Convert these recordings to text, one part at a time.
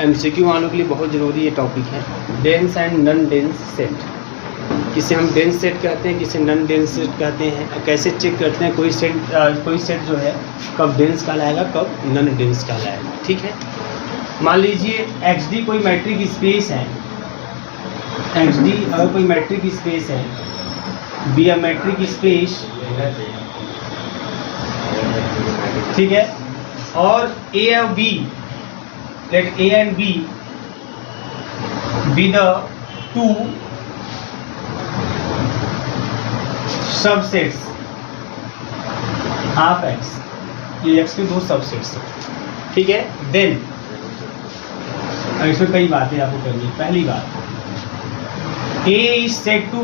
MCQ वालों के लिए बहुत ज़रूरी ये टॉपिक है, dense and non dense set. किसे हम डेंस सेट कहते हैं, किसे नॉन डेंस सेट कहते हैं, कैसे चेक करते हैं कोई सेट जो है कब डेंस कहलाएगा कब नॉन डेंस कहलाएगा। ठीक है, मान लीजिए XD कोई मैट्रिक स्पेस है, XD अगर कोई मैट्रिक स्पेस है, बी अ मैट्रिक स्पेस, ठीक है, और A और B, let A and B be the two subsets of X, ये X के दो सबसेट्स हैं। ठीक है, देन इसमें कई बातें आपको करनी। पहली बात, A is said to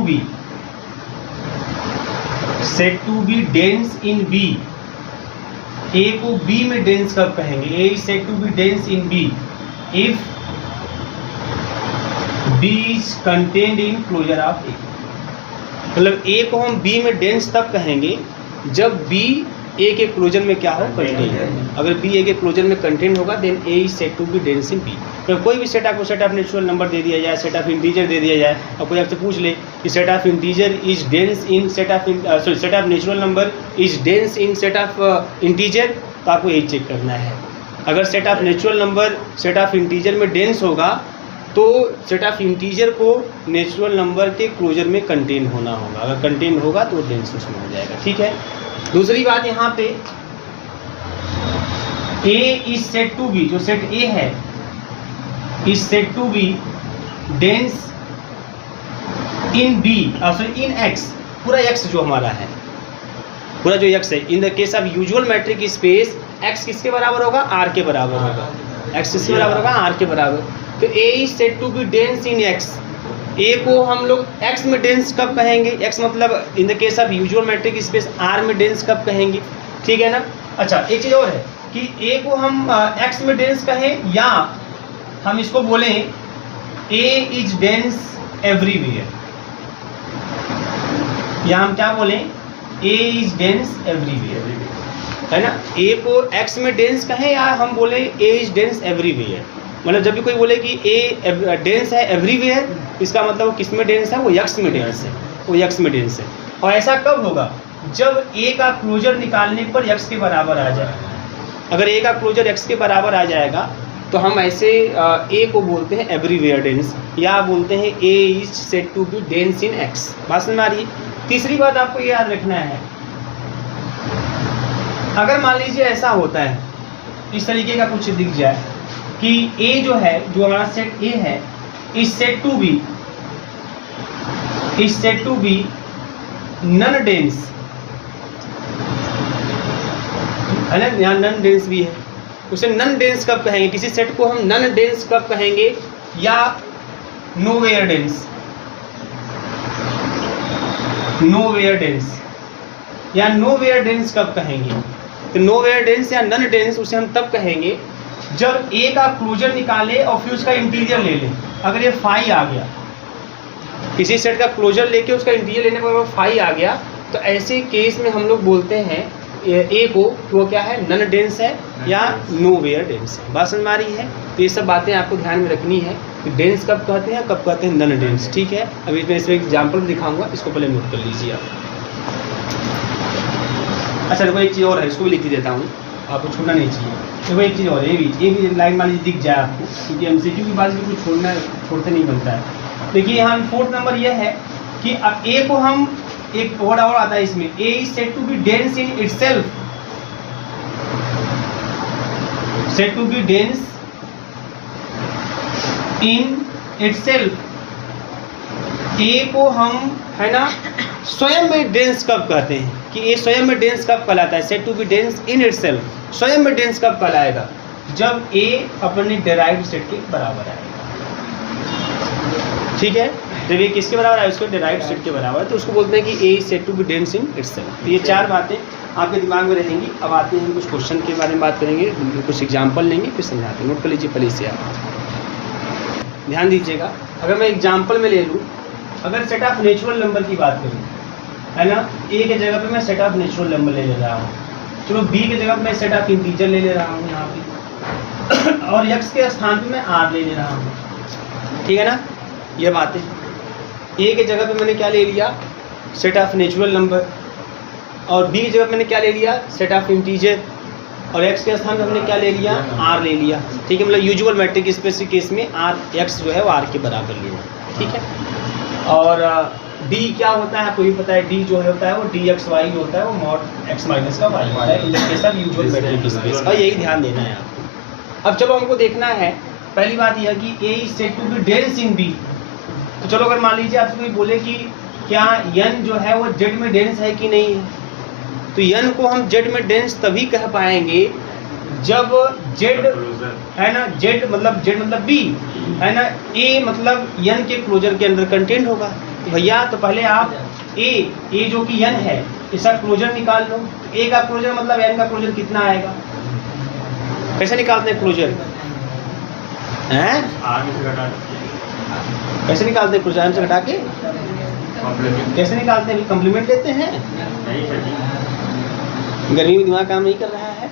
be dense in B। A को B में डेंस कब कहेंगे? A is said to be dense in B if B is contained in closure of A। मतलब A को हम B में डेंस तब कहेंगे जब B A के क्लोजर में क्या हो, कंटेन। अगर B A के क्लोजर में कंटेन होगा then A is said to be dense in B। तो कोई भी सेट आपको सेट ऑफ नेचुरल नंबर दे दिया जाए, सेट ऑफ इंटीजर दे दिया जाए, और कोई आपसे पूछ ले कि set of integer is dense in set of natural number is dense in set of integer, तो आपको यही चेक करना है। अगर set of natural number set of integer में डेंस होगा तो सेट ऑफ इंटीजर को नेचुरल नंबर के क्लोजर में कंटेन होना होगा, अगर कंटेन होगा तो डेंस उसमें हो जाएगा। ठीक है, दूसरी बात यहाँ पे A is said to be, जो सेट A है is said to be dense in B, sorry in X, पूरा X जो हमारा है, पूरा जो X है, in the case of usual matric space X किसके बराबर होगा? R के बराबर होगा। X किसके बराबर होगा? R के बराबर। तो A is said to be dense in X। A को हम लोग X में डेंस कब कहेंगे? X मतलब in the case of usual matric space R में डेंस कब कहेंगे? ठीक है ना। अच्छा, एक चीज़ और है कि A को हम X में डेंस कहें या हम इसको बोलें A इज डेंस एवरीवेयर, या हम क्या बोलें A इज डेंस एवरीवेयर, है ना। A को X में डेंस कहें या हम बोले A इज डेंस एवरीवेयर। मतलब जब भी कोई बोले कि A डेंस है एवरीवेयर, इसका मतलब वो किस में डेंस है? वो X में डेंस है, वो X में डेंस है। और ऐसा कब होगा? जब A का क्लोजर निकालने पर X के बराबर आ जाए। अगर A का क्लोजर X के बराबर आ जाएगा तो हम ऐसे A को बोलते हैं एवरीवेयर डेंस, या बोलते हैं A is said to be dense in X। बात समझ आ रही है। तीसरी बात आपको ये याद रखना है, अगर मान लीजिए ऐसा होता है, इस तरीके का कुछ दिख जाए कि A जो है, जो हमारा सेट A है, is said to be non dense, है ना, यहाँ नॉन डेंस भी है। उसे नॉन डेंस कब कहेंगे? किसी सेट को हम नॉन डेंस कब कहेंगे? या नोवेयर डेंस, नोवेयर डेंस, या नोवेयर डेंस कब कहेंगे? तो नोवेयर डेंस या नॉन डेंस उसे हम तब कहेंगे जब A का क्लोजर निकाले और फिर उसका इंटीजर ले लें। अगर ये फाई आ गया, किसी सेट का क्लोजर लेके उसका इंटीजर लेने पर फाई आ गया, तो ऐसे केस में हम लोग बोलते हैं A को वो क्या है? नॉन डेंस है या नोवेयर डेंस है। बात समझ में आ रही है। तो ये सब बातें आपको ध्यान में रखनी है कि डेंस कब कहते हैं, कब कहते हैं नॉन डेंस। ठीक है, अभी मैं इसमें एग्जाम्पल दिखाऊंगा, इसको पहले नोट कर लीजिए आप। अच्छा, देखो एक चीज़ और है, इसको भी लिख देता हूँ, आपको छोड़ना नहीं चाहिए। देखो एक चीज़ और, ये भी लाइन मान लीजिए दिख जाए आपको, क्योंकि एमसीक्यू की बात भी कुछ छोड़ते नहीं बनता है। देखिए यहाँ फोर्थ नंबर ये है कि अब A को हम, एक वर्ड और आता है इसमें, A is said to be dense in itself, said to be dense in itself. A को हम, है ना, स्वयं में डेंस कब कहते हैं कि A स्वयं में डेंस कब कहलाता है? Said to be dense in itself, स्वयं में डेंस कब कहलाएगा? जब A अपने डेराइव्ड सेट के बराबर आएगा। ठीक है, जब ये किसके बराबर है? उसके डेराइव्ड सेट के बराबर है, तो उसको बोलते हैं कि A is said to be dense in itself. ये चार बातें आपके दिमाग में रहेंगी। अब आते हैं कुछ क्वेश्चन के बारे में बात करेंगे, कुछ एग्जाम्पल लेंगे, फिर समझाते हैं। नोट कर लीजिए पहले से, आप ध्यान दीजिएगा। अगर मैं एग्जाम्पल में ले लूँ, अगर सेट ऑफ नेचुरल नंबर की बात करूँ, है ना, A के जगह पे मैं सेट ऑफ नेचुरल नंबर ले रहा हूँ, चलो B के जगह पे मैं सेट ऑफ इंटीजर ले रहा हूँ यहाँ पे, और x के स्थान पे मैं r ले रहा हूँ, ठीक है ना। ये बात है। a के जगह पे मैंने क्या ले लिया, सेट ऑफ नेचुरल नंबर, और b की जगह पे मैंने क्या ले लिया, सेट ऑफ इंटीजर, और x के स्थान पे हमने क्या ले लिया, r ले लिया, ठीक है। मतलब यूजुअल मैट्रिक स्पेस केस में x जो है वो r के बराबर लेना, ठीक है। और d क्या होता है आपको भी पता है, d जो होता है वो dxy जो होता है वो mod x माइनस का y होता है in the case of usual matric space का, यही ध्यान देना है आपको। अब चलो हमको देखना है, पहली बात यह कि a is said to be dense in b। तो चलो अगर मान लीजिए आपसे कोई बोले कि क्या n जो है वो z में डेंस है कि नहीं है, तो n को हम z में डेंस तभी कह पाएंगे जब z है ना, z मतलब b है ना, a मतलब n के क्लोजर के अंदर कंटेंट होगा। तो भैया तो पहले आप a जो कि n है इसका क्लोजर निकाल लो। a का क्लोजर मतलब n का क्लोजर कितना आएगा, कैसे निकालते हैं क्लोजर हैं, कैसे निकालते हैं क्लोजर, से घटा के कैसे निकालते हैं, कॉम्प्लीमेंट लेते हैं, गर्मी में दिमाग काम नहीं कर रहा है।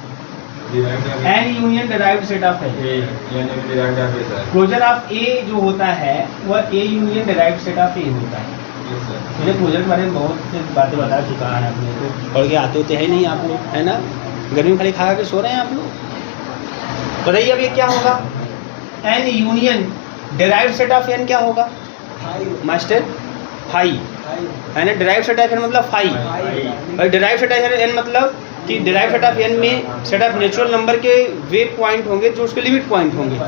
An union derived set of है, क्लोजर ऑफ ए जो होता है वह A union derived set of A होता है। मुझे क्लोजर के बारे में बहुत सी बातें बता चुका है, आप लोग को पढ़ के आते होते हैं नहीं आप लोग, है ना, गर्मी में खाली खा के सो रहे हैं आप लोग। बताइए अब ये क्या होगा, N union derived set of N क्या होगा मास्टर, फाई है ना। डिराइव्ड सेट ऑफ एन मतलब फाई, और डिराइव्ड सेट ऑफ एन मतलब कि डिराइव्ड सेट ऑफ एन में सेट ऑफ नेचुरल नंबर के वे पॉइंट होंगे जो उसके लिमिट पॉइंट होंगे।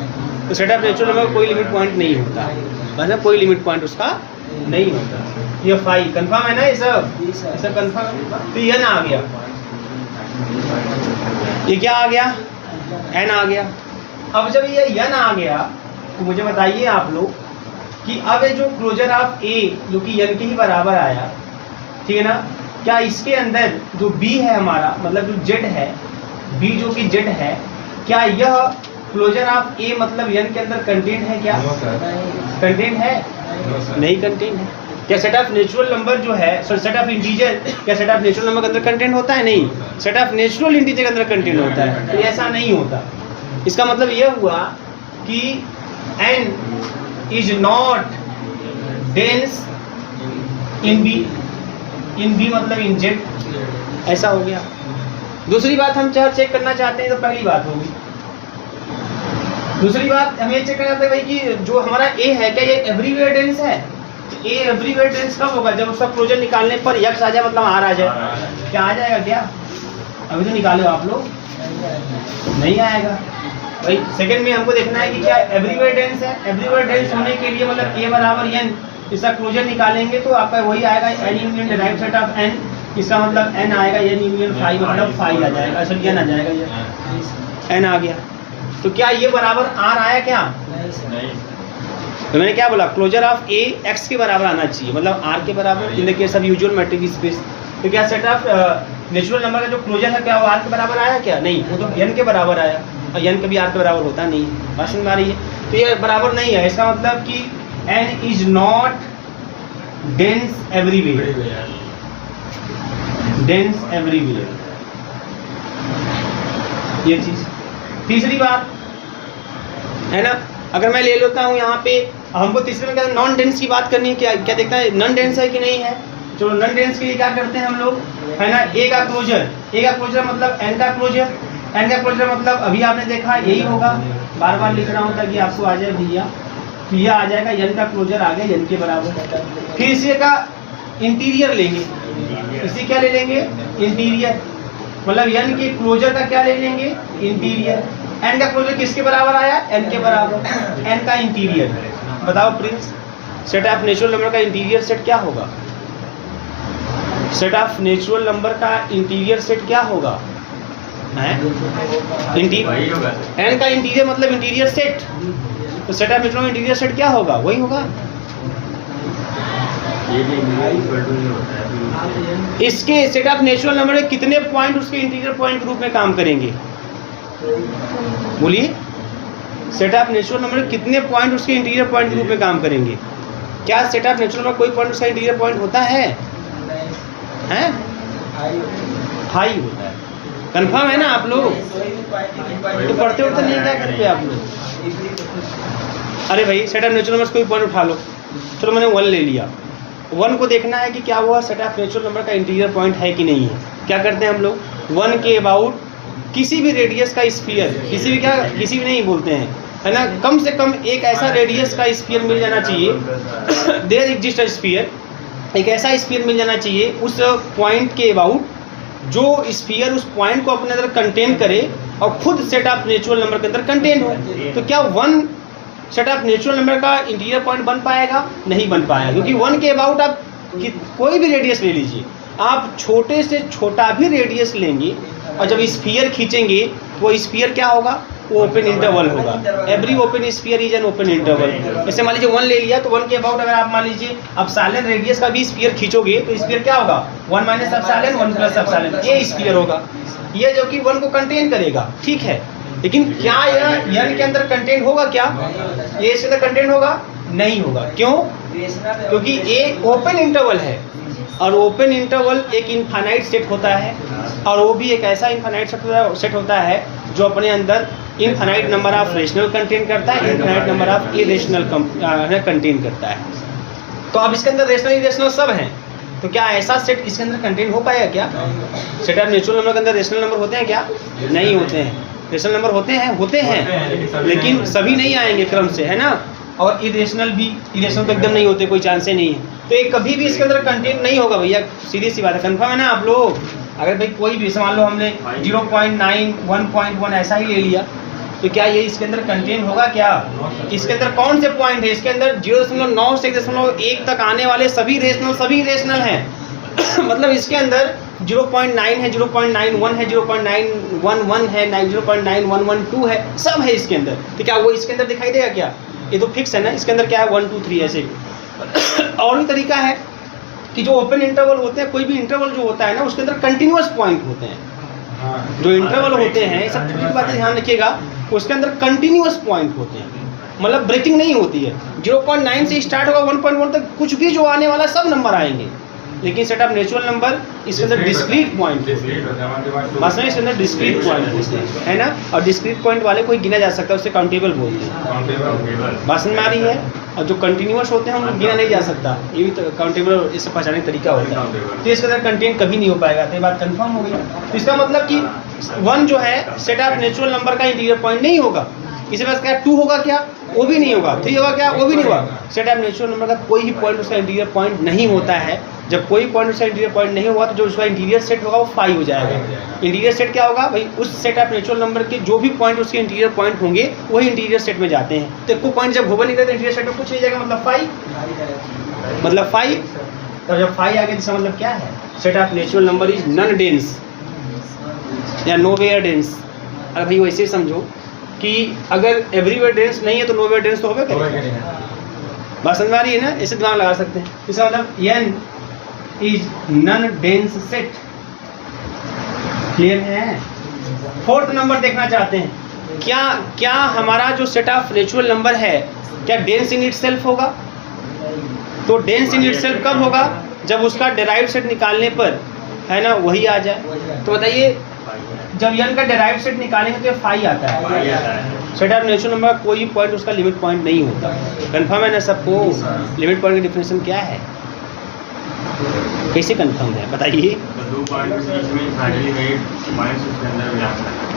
तो सेट ऑफ नेचुरल नंबर का कोई लिमिट पॉइंट नहीं होता, मतलब कोई लिमिट पॉइंट उसका नहीं होता। ये फाई कंफर्म है ना, ये सब कंफर्म। तो एन आ गया, ये क्या आ गया, एन आ गया। अब जब ये एन आ गया तो मुझे बताइए आप लोग कि अब ये जो क्लोजर ऑफ ए जो कि एन के ही बराबर आया, ठीक है ना, क्या इसके अंदर जो b है हमारा मतलब जो z है, b जो कि z है, क्या यह क्लोजर ऑफ a मतलब n के अंदर कंटेंट है, क्या कंटेंट है, नहीं कंटेंट है। क्या सेट ऑफ नेचुरल नंबर जो है, सेट ऑफ इंटीजर, क्या सेट ऑफ नेचुरल नंबर के अंदर कंटेंट होता है, नहीं, सेट ऑफ नेचुरल इंटीजर के अंदर कंटेंट होता है, तो ऐसा नहीं होता। इसका मतलब यह हुआ कि n is not dense in b, in b मतलब इन z, ऐसा हो गया। दूसरी बात हम चेक करना चाहते हैं, तो पहली बात होगी, दूसरी बात हमें चेक करना चाहते हैं भाई कि जो हमारा a है क्या ये एवरीवेयर डेंस है। a एवरीवेयर डेंस कब होगा, जब उसका क्लोजर निकालने पर x आ जाए मतलब r आ जाए। क्या आ जाएगा, क्या अभी तो निकालो आप लोग, नहीं आएगा भाई। सेकंड में हमको देखना है कि क्या एवरीवेयर डेंस है। एवरीवेयर डेंस होने के लिए मतलब a बराबर n, इसका क्लोजर निकालेंगे तो आपका वही आएगा n union derived set of n, इसका मतलब n आएगा n यूनियन फाई मतलब फाई आ जाएगा, असल n आ जाएगा, ये n आ गया। तो क्या ये बराबर r आया क्या, नहीं। तो मैंने क्या बोला, क्लोजर ऑफ a x के बराबर आना चाहिए, मतलब r के बराबर in the case of usual matric space. तो क्या सेट ऑफ नेचुरल नंबर का जो क्लोजर है क्या वो r के बराबर आया, क्या नहीं, वो तो n के बराबर आया, और n कभी r के बराबर होता नहीं, बात समझ में आ रही है। तो ये बराबर नहीं है, इसका मतलब कि n is not dense everywhere, dense everywhere, ये चीज। तीसरी बात है ना, अगर मैं ले लेता हूँ यहाँ पे, हमको तीसरे में क्या नॉन डेंस की बात करनी है, क्या क्या देखना है नॉन डेंस है कि नहीं है। चलो नॉन डेंस के लिए क्या करते हैं हम लोग, है ना, a का क्लोजर मतलब n का क्लोजर, n का क्लोजर मतलब अभी आपने देखा यही होगा, बार बार लिख रहा हूँ ताकि आपको आ जाए भैया। तो यह आ जाएगा n का क्लोजर आ गया n के बराबर। फिर इसी का इंटीरियर लेंगे, इसी क्या ले लेंगे, इंटीरियर, मतलब n के क्लोजर का क्या ले लेंगे, इंटीरियर। n का क्लोजर किसके बराबर आया, n के बराबर, n का इंटीरियर। बताओ Prince, set of natural number का इंटीरियर सेट क्या होगा, सेट ऑफ नेचुरल नंबर का इंटीरियर सेट क्या होगा, n का इंटीरियर मतलब इंटीरियर सेट, तो set of natural interior set क्या होगा, वही होगा। इसके सेट ऑफ नेचुरल नंबर में कितने पॉइंट उसके इंटीरियर पॉइंट के रूप में काम करेंगे, बोलिए, सेट ऑफ नेचुरल नंबर में कितने पॉइंट उसके इंटीरियर पॉइंट के रूप में काम करेंगे। क्या सेट ऑफ नेचुरल नंबर कोई पॉइंट उसका इंटीरियर पॉइंट होता है, हैं, हाई होता है। कंफर्म है ना आप लोग? तो पढ़ते उड़ते नहीं, क्या करते आप लोग? अरे भाई सेट ऑफ नेचुरल नंबर्स कोई पॉइंट उठा लो, चलो मैंने 1 ले लिया, 1 को देखना है कि क्या वो सेट ऑफ नेचुरल नंबर का इंटीरियर पॉइंट है कि नहीं है। क्या करते हैं हम लोग, 1 के अबाउट किसी भी रेडियस का स्फीयर, किसी भी नहीं बोलते हैं, है ना, कम से कम एक ऐसा रेडियस का स्फीयर मिल जाना चाहिए, देयर एग्जिस्ट अ स्फीयर, एक ऐसा स्फीयर मिल जाना चाहिए उस पॉइंट के अबाउट जो स्फीयर उस पॉइंट को अपने अंदर कंटेन करे और खुद सेट ऑफ नेचुरल नंबर के अंदर कंटेन हो। तो क्या 1 सेट ऑफ नेचुरल नंबर का इंटीरियर पॉइंट बन पाएगा? नहीं बन पाएगा, क्योंकि 1 के अबाउट आप कोई भी रेडियस ले लीजिए, आप छोटे से छोटा भी रेडियस लेंगे और जब स्फीयर खींचेंगे तो वो स्फीयर क्या होगा, वो ओपन इंटरवल होगा। Every open sphere is an open interval. जैसे मान लीजिए 1 ले लिया तो 1 के अबाउट अगर आप मान लीजिए एप्सिलॉन रेडियस का भी स्फीयर खींचोगे तो स्फीयर क्या होगा, 1 माइनस एप्सिलॉन 1 प्लस एप्सिलॉन, ये स्फीयर होगा, ये जो कि 1 को कंटेन करेगा, ठीक है। लेकिन क्या यह n के अंदर कंटेन होगा? क्या ये इसके अंदर कंटेन होगा? नहीं होगा। क्यों? क्योंकि ये ओपन इंटरवल है और ओपन इंटरवल एक इनफाइनाइट सेट होता है, और वो भी एक ऐसा इनफाइनाइट सेट होता है जो अपने अंदर infinite number of rational contain करता है, infinite number of irrational contain करता है। तो अब इसके अंदर रेशनल इरेशनल सब हैं, तो क्या ऐसा सेट इसके अंदर कंटेन हो पाएगा? क्या सेट ऑफ नेचुरल नंबर के अंदर रेशनल नंबर होते हैं? क्या नहीं होते हैं। रेशनल नंबर होते हैं लेकिन सभी नहीं आएंगे क्रम से, है ना, और इरेशनल तो एकदम नहीं होते, कोई चांस ही नहीं है। तो ये कभी भी इसके अंदर कंटेन नहीं होगा भैया, सीधी सी बात है। कंफर्म है ना आप लोग? अगर भाई कोई भी मान लो हमने 0.9 1.1 ऐसा ही ले लिया तो क्या ये इसके अंदर कंटेन होगा? क्या इसके अंदर कौन से पॉइंट है? इसके अंदर 0.9 से 1.1 तक आने वाले सभी रेशनल हैं मतलब इसके अंदर 0.9 है, 0.91 है, 0.911 है, 0.9112 है, सब है इसके अंदर। तो क्या वो इसके अंदर दिखाई देगा? क्या ये तो फिक्स है ना, इसके अंदर क्या है 1 2 3 ऐसे। और भी तरीका है कि जो ओपन इंटरवल होते हैं, कोई भी इंटरवल जो होता है ना उसके अंदर कंटिन्यूअस पॉइंट होते हैं। जो इंटरवल होते हैं, सब छोटी छोटी बातें ध्यान रखिएगा, उसके अंदर कंटिन्यूअस पॉइंट होते हैं, मतलब ब्रेकिंग नहीं होती है। 0.9 से स्टार्ट होगा 1.1 तक कुछ भी जो आने वाला सब नंबर आएंगे। लेकिन सेट ऑफ नेचुरल नंबर इसके अंदर डिस्क्रीट पॉइंट बस में, इसके अंदर डिस्क्रीट पॉइंट होते हैं, है ना, और डिस्क्रीट पॉइंट वाले कोई गिना जा सकता है, उससे काउंटेबल बोलते हैं। बात समझ में आ रही है? और जो कंटिन्यूअस होते हैं हम गिना नहीं जा सकता, ये भी काउंटेबल इससे पहचानने का तरीका होता है। तो इसके अंदर कंटेंट कभी नहीं हो पाएगा। तो ये बात कंफर्म हो गई। तो इसका मतलब कि 1 जो है सेट ऑफ नेचुरल नंबर का इंटीरियर पॉइंट नहीं होगा। इसके पास क्या 2 होगा? क्या वो भी नहीं होगा। 3 होगा? क्या वो भी नहीं होगा। सेट ऑफ नेचुरल नंबर का कोई भी पॉइंट उसका इंटीरियर पॉइंट नहीं होता है। जब कोई पॉइंट उसका इंटीरियर पॉइंट नहीं होगा तो जो उसका इंटीरियर सेट होगा वो 5 हो जाएगा। इंटीरियर सेट क्या होगा भाई? उस सेट ऑफ नेचुरल नंबर के जो भी पॉइंट उसके इंटीरियर पॉइंट होंगे वही इंटीरियर सेट में जाते हैं। तो एक पॉइंट जब होगा नहीं करते इंटीरियर सेट में कुछ नहीं जाएगा, मतलब 5। तो जब 5 आ गया इसका मतलब क्या है? Set of natural number is non dense या नोवेयर डेंस। अरे भाई वैसे समझो कि अगर एवरीवेयर डेंस नहीं है तो नोवेयर डेंस तो होगा करेगा। बात समझ में आ रही है ना? ऐसे दिमाग लगा सकते हैं। इसका मतलब n is non dense set. Clear है? 4th नंबर देखना चाहते हैं, क्या हमारा जो सेट ऑफ नेचुरल नंबर है क्या डेंस इन इटसेल्फ होगा? तो डेंस इन इटसेल्फ कब होगा? जब उसका डेराइव्ड सेट निकालने पर, है ना, वही आ जाए। तो बताइए जब n का डेराइव्ड सेट निकालेंगे तो 5 आता है। सेट ऑफ नेचुरल नंबर कोई भी पॉइंट उसका लिमिट पॉइंट नहीं होता। कंफर्म है ना सबको? लिमिट पॉइंट का डिफिनेशन क्या है? कैसे कंफर्म है बताइए?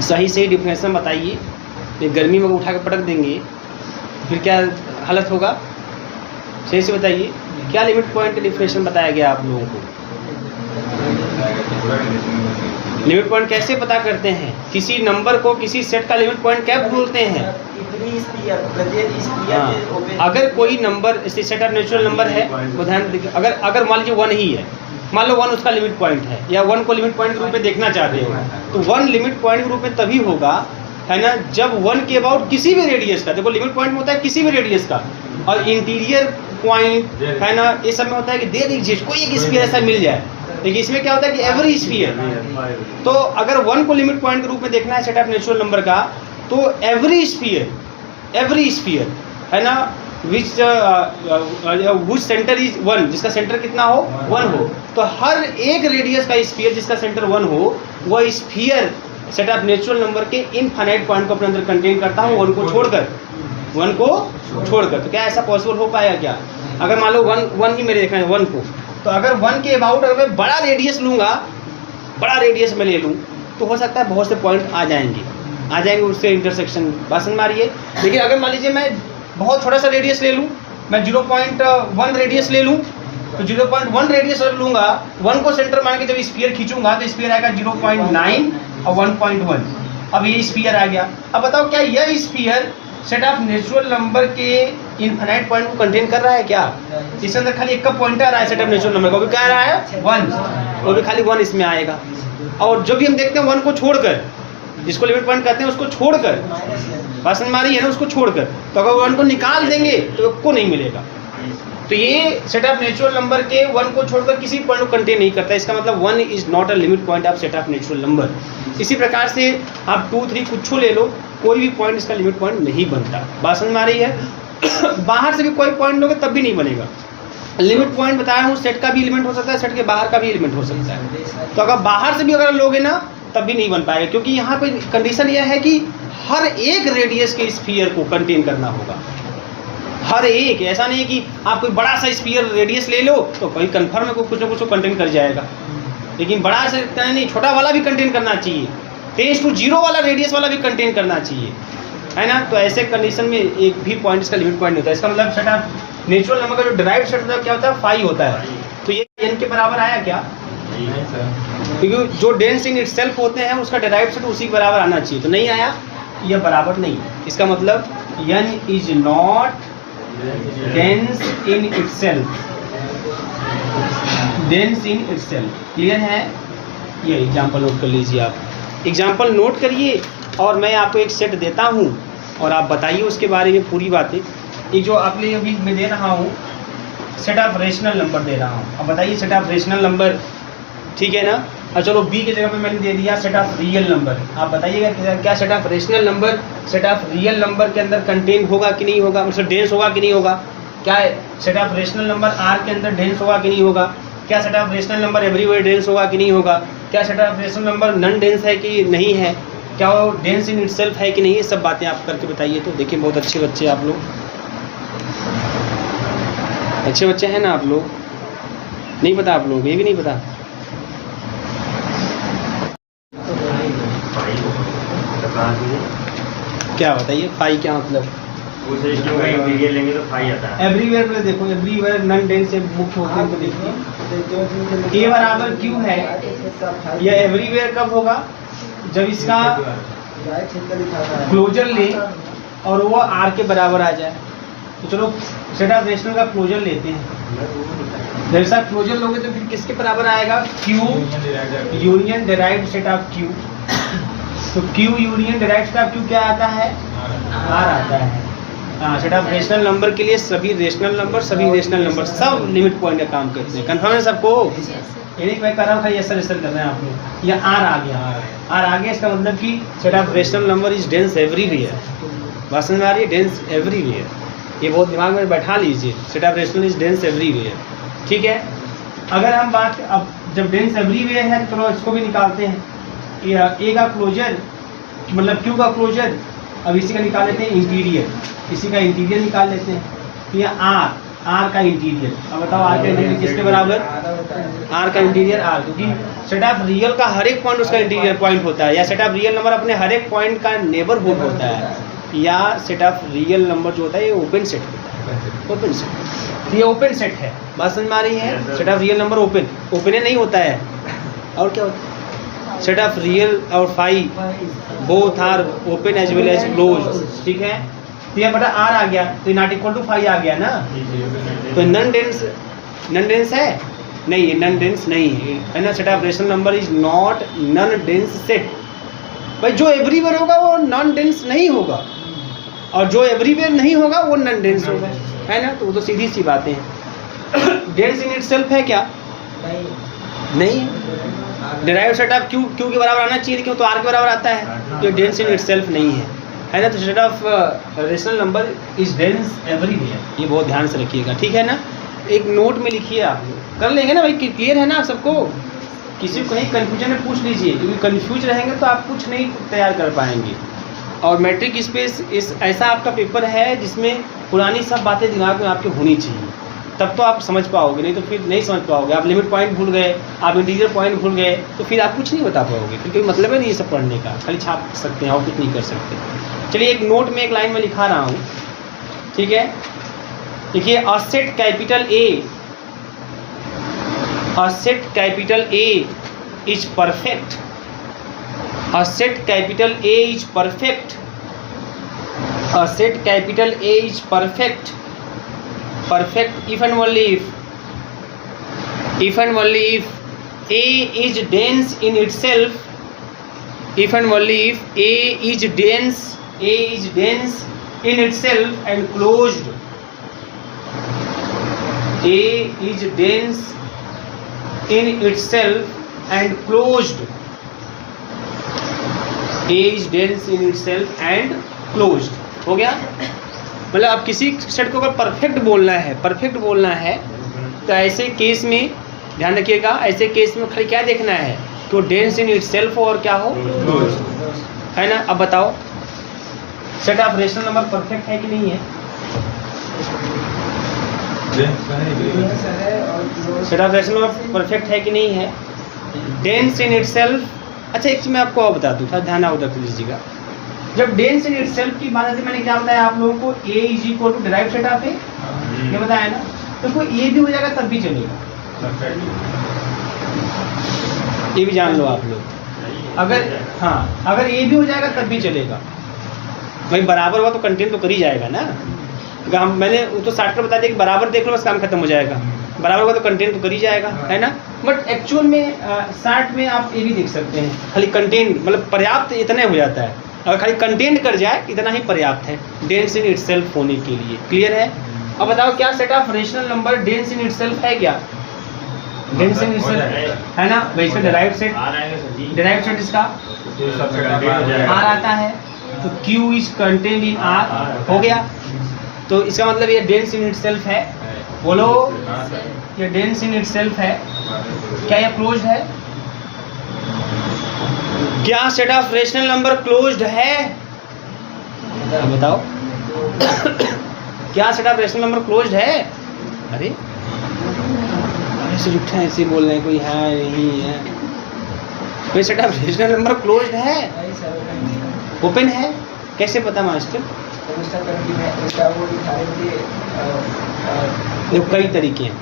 सही से डिफिनेशन बताइए। ये गर्मी में उठा के पटक देंगे फिर क्या हालत होगा? सही से बताइए क्या लिमिट पॉइंट का डिफिनेशन बताया गया आप लोगों को? लिमिट पॉइंट कैसे पता करते हैं? किसी नंबर को किसी सेट का लिमिट पॉइंट क्या बोलते हैं? अगर कोई number set of natural number है वो ध्यान देखिए, अगर मान लीजिए 1 ही है, मान लो 1 उसका लिमिट पॉइंट है या 1 को लिमिट पॉइंट के रूप में देखना चाहते हो तो 1 लिमिट पॉइंट के रूप में तभी होगा, है ना, जब 1 के अबाउट किसी भी रेडियस का, देखो लिमिट पॉइंट में होता है किसी भी रेडियस का, और इंटीरियर पॉइंट, है ना, ये सब में होता है कि देयर एग्जिस्ट कोई एक स्फीयर ऐसा मिल जाए। लेकिन इसमें क्या होता है कि एवरी स्फीयर। तो अगर 1 को लिमिट पॉइंट के रूप में देखना है सेट ऑफ नेचुरल नंबर का, तो एवरी स्फीयर, है ना, विच सेंटर इज 1, जिसका सेंटर कितना हो 1 हो, तो हर एक रेडियस का स्फीयर जिसका सेंटर 1 हो वह sphere set of natural number के इनफाइनाइट पॉइंट को अपने अंदर कंटेन करता हूँ, वन को छोड़कर। तो क्या ऐसा पॉसिबल हो पाएगा क्या? अगर मान लो वन ही मेरे देखना है वन को, तो अगर वन के अबाउट अगर मैं बड़ा रेडियस लूँगा, बड़ा रेडियस में ले लूँ, तो हो सकता है बहुत से पॉइंट आ जाएंगे उससे इंटरसेक्शन, बात समझ में आ रही है। लेकिन अगर मान लीजिए मैं बहुत छोटा सा रेडियस ले लूँ, मैं 0.1 रेडियस ले लूँ, तो 0.1 रेडियस अगर लूँगा, 1 को सेंटर मान के जब स्फीयर खींचूंगा तो स्फीयर आएगा 0.9 और 1.1। अब ये स्फीयर आ गया। अब बताओ क्या यह sphere set of natural number के इनफाइनाइट पॉइंट को कंटेन कर रहा है क्या? इसके अंदर खाली एक का पॉइंट आ रहा है सेट ऑफ नेचुरल नंबर का, वो भी क्या आ रहा है 1, वो भी खाली 1 इसमें आएगा। और जो भी हम देखते हैं 1 को छोड़कर, जिसको लिमिट पॉइंट कहते हैं उसको छोड़कर, बात समझ में आ रही है ना, उसको छोड़कर, तो अगर 1 को निकाल देंगे तो को नहीं मिलेगा। तो ये सेट ऑफ नेचुरल नंबर के 1 को छोड़कर किसी पॉइंट को कंटेन नहीं करता, इसका मतलब 1 is not a limit point of set of natural number. इसी प्रकार से आप 2, 3 कुछ ले लो, कोई भी पॉइंट इसका लिमिट पॉइंट नहीं बनता, बात समझ में आ रही है। बाहर से भी कोई पॉइंट लोगे तब भी नहीं बनेगा। लिमिट पॉइंट बताया हूँ, सेट का भी एलिमेंट हो सकता है, सेट के बाहर का भी एलिमेंट हो सकता है। तो अगर बाहर से भी अगर लोगे ना तब भी नहीं बन पाएगा, क्योंकि यहाँ पे कंडीशन यह है कि हर एक रेडियस के स्फीयर को कंटेन करना होगा, हर एक। ऐसा नहीं है कि आप कोई बड़ा सा स्फीयर रेडियस ले लो तो कोई कन्फर्म है कुछ ना कुछ कंटेन कर जाएगा, लेकिन बड़ा से नहीं, छोटा वाला भी कंटेन करना चाहिए, 10 वाला रेडियस वाला भी कंटेन करना चाहिए, है ना। तो ऐसे कंडीशन में एक भी पॉइंट इसका लिमिट पॉइंट नहीं होता है। इसका मतलब सेट ऑफ नेचुरल नंबर का जो डिराइव्ड सेट होता है क्या होता है, फाई होता है। तो ये n के बराबर आया क्या? क्योंकि जो डेंस इन इटसेल्फ होते हैं उसका डिराइव्ड सेट उसी के बराबर आना चाहिए, तो नहीं आया, यह बराबर नहीं। इसका मतलब n is not dense in itself, dense in itself. Clear है? ये एग्जांपल नोट कर लीजिए, आप एग्जांपल नोट करिए और मैं आपको एक सेट देता हूँ और आप बताइए उसके बारे में पूरी बातें। ये जो आप लिए अभी मैं दे रहा हूँ सेट ऑफ रेशनल नंबर दे रहा हूँ, अब बताइए सेट ऑफ रेशनल नंबर, ठीक है ना। और चलो b की जगह पे मैंने दे दिया सेट ऑफ रियल नंबर। आप बताइएगा क्या set of rational number set of real number के अंदर कंटेन होगा कि नहीं होगा, मतलब डेंस होगा कि नहीं होगा? क्या set of rational number r के अंदर डेंस होगा कि नहीं होगा? क्या set of rational number everywhere dense होगा कि नहीं होगा? क्या set of rational number non dense है कि नहीं है? क्या वो डेंस इन इटसेल्फ है कि नहीं? ये सब बातें आप करके बताइए। तो देखिए बहुत अच्छे बच्चे आप लोग, अच्छे बच्चे हैं ना आप लोग, नहीं पता आप लोग, ये भी नहीं पता? क्या बताइए फाई क्या मतलब? लेंगे तो फाई आता है। एवरीवेयर में देखो, एवरीवेयर नॉन डेंस से मुक्त होते हैं, तो देखिए a बराबर q है, यह एवरीवेयर कब होगा? जब इसका क्लोजर ले और वो r के बराबर आ जाए। तो चलो सेट ऑफ रेशनल का क्लोजर लेते हैं, जब इसका क्लोजर लोगे तो फिर किसके बराबर आएगा? q union derived set of q। तो q union derived set of q क्या आता है? r आता है। हाँ, सेट ऑफ रेशनल नंबर के लिए सभी रेशनल नंबर सब लिमिट पॉइंट का काम करते हैं। कंफर्म है सबको? ये नहीं मैं कर रहा हूँ खाली ऐसा कर रहे हैं आप लोग। या r आ गया, r आ गया, इसका मतलब कि set of rational number is dense everywhere. बात समझ में आ रही है? डेंस एवरीवेयर, ये बहुत दिमाग में बैठा लीजिए, set of rational is dense everywhere, ठीक है। अगर हम बात अब जब डेंस एवरीवेयर है तो इसको भी निकालते हैं, ए का क्लोजर मतलब क्यू का क्लोजर, अब इसी का निकाल लेते हैं इंटीरियर, इसी का इंटीरियर निकाल लेते हैं। या आर का इंटीरियर, अब बताओ आर का इंटीरियर किसके बराबर? आर का इंटीरियर आर, क्योंकि सेट ऑफ रियल का हर एक पॉइंट उसका इंटीरियर पॉइंट होता है, या सेट ऑफ रियल नंबर अपने हर एक पॉइंट का नेबरहुड होता है, या सेट ऑफ रियल नंबर जो होता है ये ओपन सेट होता है, ओपन सेट। ये ओपन सेट है, बात समझ में आ रही है? Set of real number open नहीं होता है, और क्या होता है? सेट ऑफ रियल और phi both are open as well as close, ठीक है। तो यह बटा आर आ गया, तो नॉट इक्वल टू फाई आ गया ना। तो नॉन डेंस है नहीं, ये नॉन डेंस नहीं है ना। Set of rational number is not non dense set. भाई जो एवरीवेयर होगा वो नॉन डेंस नहीं होगा, और जो एवरीवेयर नहीं होगा वो नॉन डेंस होगा, है ना। तो वो तो सीधी सी बातें हैं। डेंस इन इटसेल्फ है क्या? नहीं। डिराइव्ड सेट ऑफ क्यू के बराबर आना चाहिए, क्यों? तो आर के बराबर आता है, तो डेंस इन इटसेल्फ नहीं है ना। तो set of rational number is dense everywhere, ये बहुत ध्यान से रखिएगा, ठीक है ना। एक नोट में लिखिए, आप कर लेंगे ना भाई? क्लियर है ना आप सबको? किसी को कहीं कन्फ्यूजन में पूछ लीजिए, क्योंकि कन्फ्यूज रहेंगे तो आप कुछ नहीं तैयार कर पाएंगे। और मैट्रिक स्पेस इस ऐसा आपका पेपर है जिसमें पुरानी सब बातें दिमाग में आपके होनी चाहिए, तब तो आप समझ पाओगे, नहीं तो फिर नहीं समझ पाओगे। आप लिमिट पॉइंट भूल गए, आप इंटीजर पॉइंट भूल गए, तो फिर आप कुछ नहीं बता पाओगे, फिर कोई मतलब है नहीं ये सब पढ़ने का, खाली छाप सकते हैं और कुछ नहीं कर सकते। चलिए एक नोट में एक लाइन में लिखा रहा हूँ, ठीक है। देखिए asset capital A, asset capital A is perfect, asset capital A is perfect, asset capital A is perfect, perfect if and only if and only if A is dense in itself, if and only if A is dense in itself and closed, A is dense in itself and closed, A is dense in itself and closed। हो गया? मतलब आप किसी set को अगर perfect बोलना है, perfect बोलना है, तो ऐसे केस में ध्यान रखिएगा, ऐसे केस में खाली क्या देखना है कि वो डेंस इन इटसेल्फ और क्या हो, है ना। अब बताओ set of rational number perfect है कि नहीं है? Set of rational number perfect है कि नहीं है? Dense in itself. अच्छा एक चीज मैं आपको और बता दूँ, थोड़ा ध्यान उधर कर लीजिएगा। जब डेंस इन इटसेल्फ की बात आती है, मैंने क्या बताया आप लोगों को, A is equal to derived set of A, ये बताया ना। तो कोई A भी हो जाएगा तब भी चलेगा, ये भी जान लो आप लोग। अगर हाँ, अगर A भी हो जाएगा तब भी चलेगा, भाई बराबर हुआ तो कंटेंट तो कर ही जाएगा ना। हम मैंने तो शॉर्टकट बता दिया कि बराबर देख लो बस काम खत्म हो जाएगा, बराबर होगा तो कंटेंट तो कर ही जाएगा, है ना। बट एक्चुअल में शार्ट में आप ये भी देख सकते हैं, खाली कंटेंट मतलब पर्याप्त इतना हो जाता है, अगर खाली कंटेंट कर जाए इतना ही पर्याप्त है डेंस इन इटसेल्फ होने के लिए। क्लियर है? अब बताओ क्या set of rational number dense in itself है क्या? डेंस इन इटसेल्फ है ना। वैसे डिराइव्ड सेट, डिराइव्ड सेट इसका R आता है, तो Q is content in R, हो गया। तो इसका मतलब ये डेंस इन इटसेल्फ है। बोलो ये डेंस इन इटसेल्फ है क्या? ये क्लोज्ड है क्या? Set of rational number closed है? बताओ क्या set of rational number closed है? अरे ऐसे झूठा ऐसे बोल रहे हैं, कोई है नहीं है। कोई set of rational number closed है, ओपन है, कैसे पता मास्टर? कई तरीके हैं।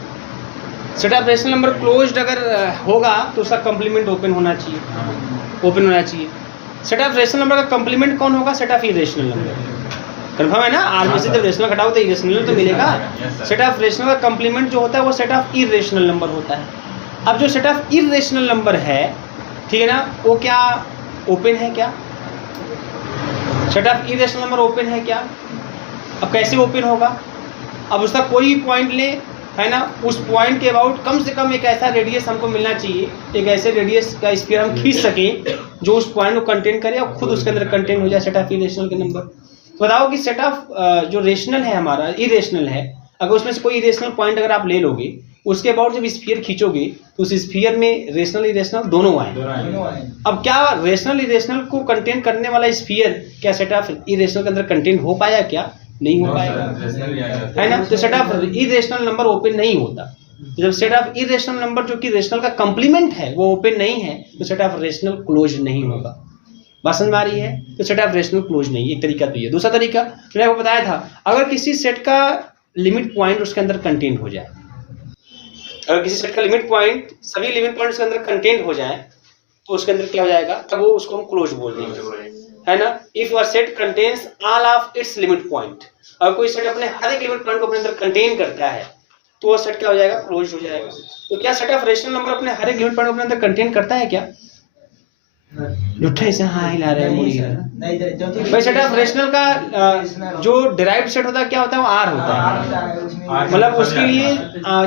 Set of rational number closed अगर होगा तो उसका कंप्लीमेंट ओपन होना चाहिए, ओपन होना चाहिए। सेट ऑफ रेशनल नंबर का कंप्लीमेंट कौन होगा? Set of irrational number. Confirm है ना? आर में से जब रेशनल घटाओ तो इरेशनल तो मिलेगा। सेट ऑफ रेशनल का कंप्लीमेंट जो होता है वो सेट ऑफ इरेशनल नंबर होता है। अब जो सेट ऑफ इरेशनल नंबर है, ठीक है ना, वो क्या ओपन है क्या? Set of irrational number open है क्या? अब कैसे ओपन होगा? अब उसका कोई पॉइंट ले, है ना, उस पॉइंट के अबाउट कम से कम एक ऐसा रेडियस हमको मिलना चाहिए, एक ऐसे रेडियस का स्फीयर हम खींच सकें जो उस पॉइंट को कंटेन करे और खुद उसके अंदर कंटेन हो जाए सेट ऑफ इरेशनल के नंबर। तो बताओ कि सेट ऑफ जो रेशनल है हमारा, इरेशनल है, अगर उसमें से कोई इरेशनल पॉइंट अगर आप ले लोगे, उसके अबाउट जब स्फीयर खींचोगे तो उस स्फीयर में रेशनल इरेशनल दोनों आए। अब क्या रेशनल इरेशनल को कंटेन करने वाला स्फीयर क्या सेट ऑफ इरेशनल के अंदर कंटेन हो पाया क्या? नहीं हो पाएगा, है ना। तो set of irrational number open नहीं होता। जब सेट ऑफ इरेशनल नंबर जो कि रेशनल का कंप्लीमेंट है वो ओपन नहीं है, तो सेट ऑफ रेशनल क्लोज नहीं होगा। बात समझ में आ रही है? तो सेट ऑफ रेशनल क्लोज नहीं, एक तरीका तो ये। दूसरा तरीका मैंने आपको बताया था, अगर किसी सेट का लिमिट पॉइंट उसके अंदर कंटेन हो जाए, अगर किसी सेट का लिमिट पॉइंट सभी लिमिट पॉइंट उसके अंदर कंटेन हो जाए तो उसके अंदर क्या हो जाएगा? तब वो उसको हम क्लोज बोल देंगे, है ना। If a set contains all of its limit point, अगर कोई सेट अपने हर एक लिमिट पॉइंट को अपने अंदर कंटेन करता है तो वो सेट क्या हो जाएगा? क्लोज हो जाएगा। तो क्या सेट ऑफ रेशनल नंबर अपने हर एक लिमिट पॉइंट को अपने अंदर कंटेन करता है क्या? झूठे से हाँ हिला रहे हैं। भाई सेट ऑफ रेशनल का जो डिराइव्ड सेट होता है क्या होता है? वो आर होता है, मतलब उसके लिए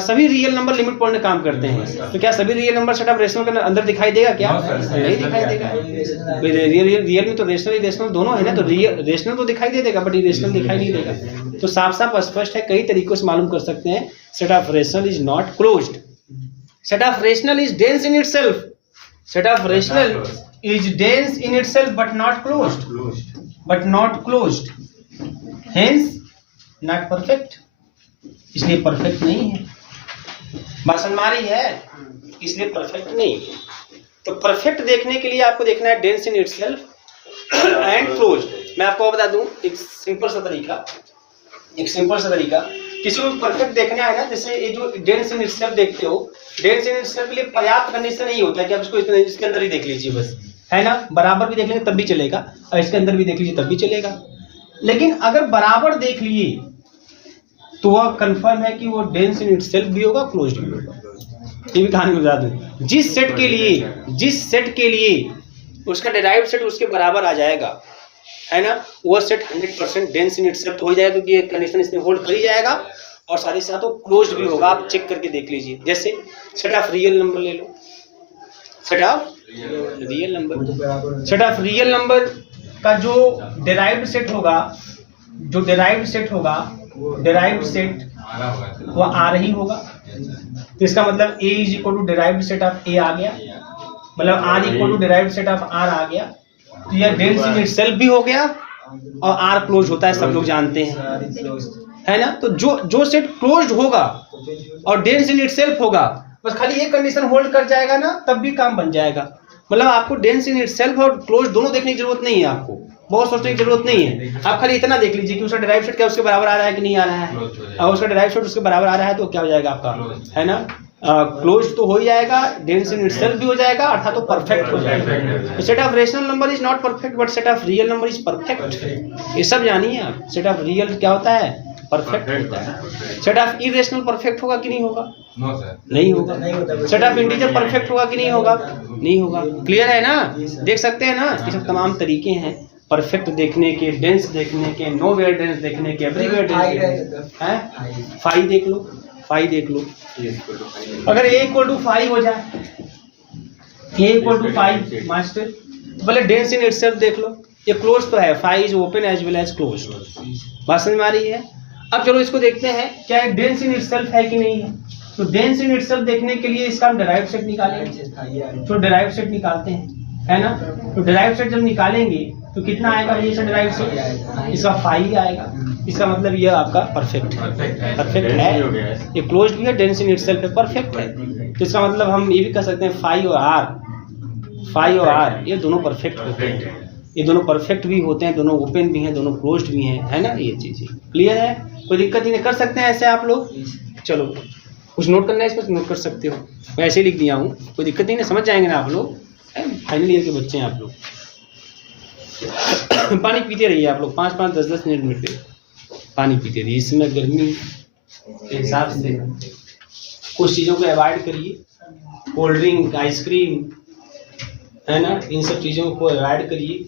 सभी रियल नंबर लिमिट पॉइंट काम करते हैं। तो क्या सभी real number set of rational के अंदर दिखाई देगा क्या? नहीं दिखाई देगा। रियल में तो रेशनल इरेशनल दोनों है ना, तो रेशनल तो दिखाई दे देगा बट इरेशनल दिखाई नहीं देगा। तो साफ साफ स्पष्ट है, कई तरीकों से मालूम कर सकते हैं set of rational is not closed. Set of rational is dense in itself, set of rational is dense in itself but not closed hence not perfect, इसलिए परफेक्ट नहीं है। बात समझ में आ रही है? इसलिए परफेक्ट नहीं है। तो परफेक्ट देखने के लिए आपको देखना है dense in itself and closed. मैं आपको बता दूं एक सिंपल सा तरीका, किसी को परफेक्ट देखना है ना, जैसे ये जो डेंस इन इटसेल्फ देखते हो, डेंस इन इटसेल्फ के लिए पर्याप्त कंडीशन नहीं होता है कि आप इसको इसके अंदर ही देख लीजिए बस, है ना। बराबर भी देख लेंगे तब भी चलेगा और इसके अंदर भी देख लीजिए तब भी चलेगा। लेकिन अगर बराबर देख लिए तो वह कंफर्म है कि वो डेंस इन इटसेल्फ भी होगा, क्लोज्ड भी होगा। ये भी कहानी बता दूं, जिस सेट के लिए उसका डिराइव्ड सेट उसके बराबर आ जाएगा, है ना, वो सेट 100% डेंस इन इटसेल्फ हो जाएगा, क्योंकि ये कंडीशन इसमें होल्ड कर ही जाएगा और साथ ही साथ वो क्लोज्ड भी होगा। आप चेक करके देख लीजिए। जैसे सेट ऑफ रियल नंबर ले लो, सेट ऑफ रियल नंबर का जो डिराइव्ड सेट होगा, डिराइव्ड सेट वो आर ही होगा। तो इसका मतलब A is equal to derived set of A आ गया, मतलब R equal to derived set of R आ गया। तो यह डेंस इन इटसेल्फ भी हो गया और R क्लोज होता है, सब लोग जानते हैं, है ना। तो जो सेट क्लोज्ड होगा और डेंस इन इटसेल्फ होगा, बस खाली एक कंडीशन होल्ड कर जाएगा ना, तब भी काम बन जाएगा। मतलब आपको डेंस इन इटसेल्फ और क्लोज दोनों देखने की जरूरत नहीं है, आपको बहुत सोचने की जरूरत नहीं है। आप खाली इतना देख लीजिए कि उसका डिराइव्ड सेट क्या उसके बराबर आ रहा है कि नहीं आ रहा है। और उसका डिराइव्ड सेट उसके बराबर आ रहा है तो क्या हो जाएगा आपका, है ना, क्लोज तो हो ही जाएगा, डेंस इन इटसेल्फ भी हो जाएगा, अर्थात तो परफेक्ट हो जाएगा। Set of rational number is not perfect but set of real number is perfect. ये सब जानिए आप। सेट ऑफ रियल क्या होता है, परफेक्ट होता है। सेट ऑफ इरेशनल परफेक्ट होगा कि नहीं होगा? नहीं होगा। सेट ऑफ इंटीजर परफेक्ट होगा कि नहीं होगा? नहीं होगा। क्लियर है ना? देख सकते हैं ना, ये सब तमाम तरीके हैं परफेक्ट देखने के, डेंस देखने के, नोवेयर डेंस देखने के, एवरीवेयर डेंस हैं। फाइव देख लो, फाइव देख लो। अगर A इक्वल टू 5 हो जाए, A इक्वल टू 5 मास्टर, तो पहले डेंस इन इटसेल्फ देख लो। ये क्लोज तो है, 5 is open as well as closed. बात समझ में आ रही है? अब चलो इसको देखते हैं क्या है डेंस इन इटसेल्फ है कि नहीं है। तो डेंस इन इटसेल्फ देखने के लिए इसका हम डिराइव्ड सेट निकालेंगे। तो डिराइव्ड सेट निकालते हैं, है ना। तो डिराइव्ड सेट जब निकालेंगे तो कितना आएगा भैया इसका डिराइव्ड सेट? इसका 5 आएगा। इसका मतलब यह आपका परफेक्ट है। ये क्लोज्ड भी है, डेंस इन इटसेल्फ है, परफेक्ट है। तो इसका मतलब हम ये भी कह सकते हैं 5 और R ये दोनों परफेक्ट होते हैं। ये दोनों परफेक्ट भी होते हैं, दोनों ओपन भी हैं, दोनों क्लोज्ड भी हैं, है ना। ये चीजें क्लियर है, कोई दिक्कत नहीं, कर सकते हैं ऐसे आप लोग। चलो कुछ नोट करना है इसमें नोट कर सकते हो, मैं ऐसे लिख दिया हूँ, कोई दिक्कत नहीं ना, समझ जाएंगे ना आप लोग। फाइनल ईयर के बच्चे हैं आप लोग। पानी पीते रहिए आप लोग, 5-5, 10-10 मिनट पे पानी पीते रहिए। इस समय गर्मी के हिसाब से कुछ चीज़ों को अवॉइड करिए, कोल्ड ड्रिंक, आइसक्रीम, है ना, इन सब चीज़ों को अवॉइड करिए।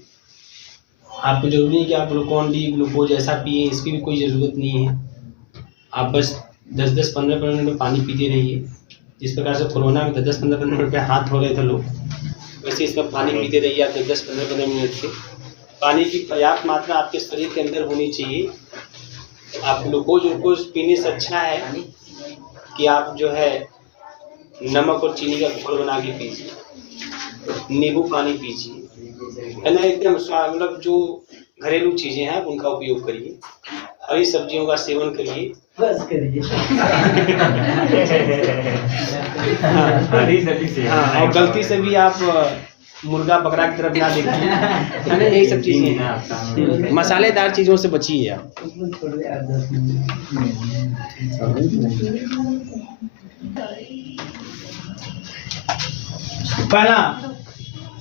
आपको जरूरी नहीं कि आप ग्लूकोन-डी, ग्लूकोज ऐसा पिए, इसकी भी कोई ज़रूरत नहीं है। आप बस 10-10, 15-15 मिनट में पानी पीते रहिए। जिस प्रकार से कोरोना में 10-10, 15-15 मिनट पे हाथ धो रहे थे लोग, वैसे इसमें पानी पीते रहिए आप 10-10, 15-15 मिनट के। पानी की पर्याप्त मात्रा आपके शरीर के अंदर होनी चाहिए। आप ग्लूकोज पीने से अच्छा है कि आप जो है नमक और चीनी का घोल बना के पीजिए, नींबू पानी पीजिए, है ना। एकदम मतलब जो घरेलू चीजें हैं उनका उपयोग करिए, हरी सब्जियों का सेवन करिए, बस करिए। हाँ, और गलती से भी आप मुर्गा बकरा की तरफ ना देखिए, है ना। यही सब चीजें हैं, मसालेदार चीजों से बचिए आप। पहला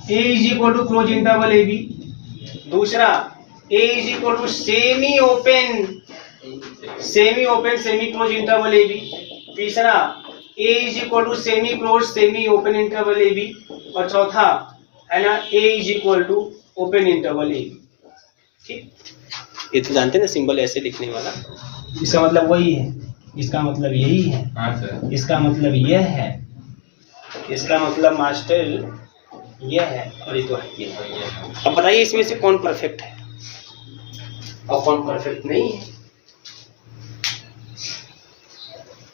A is equal to close interval AB, दूसरा A is equal to semi open semi close interval AB, तीसरा A is equal to semi close semi open interval AB, और चौथा है ना A is equal to open interval AB। ठीक, ये तो जानते हैं ना सिंबल ऐसे लिखने वाला, इसका मतलब वही है, इसका मतलब यही है, इसका मतलब यह है, इसका मतलब मास्टर यह है, और ये तो है ये। अब बताइए इसमें से कौन परफेक्ट है और कौन परफेक्ट नहीं है।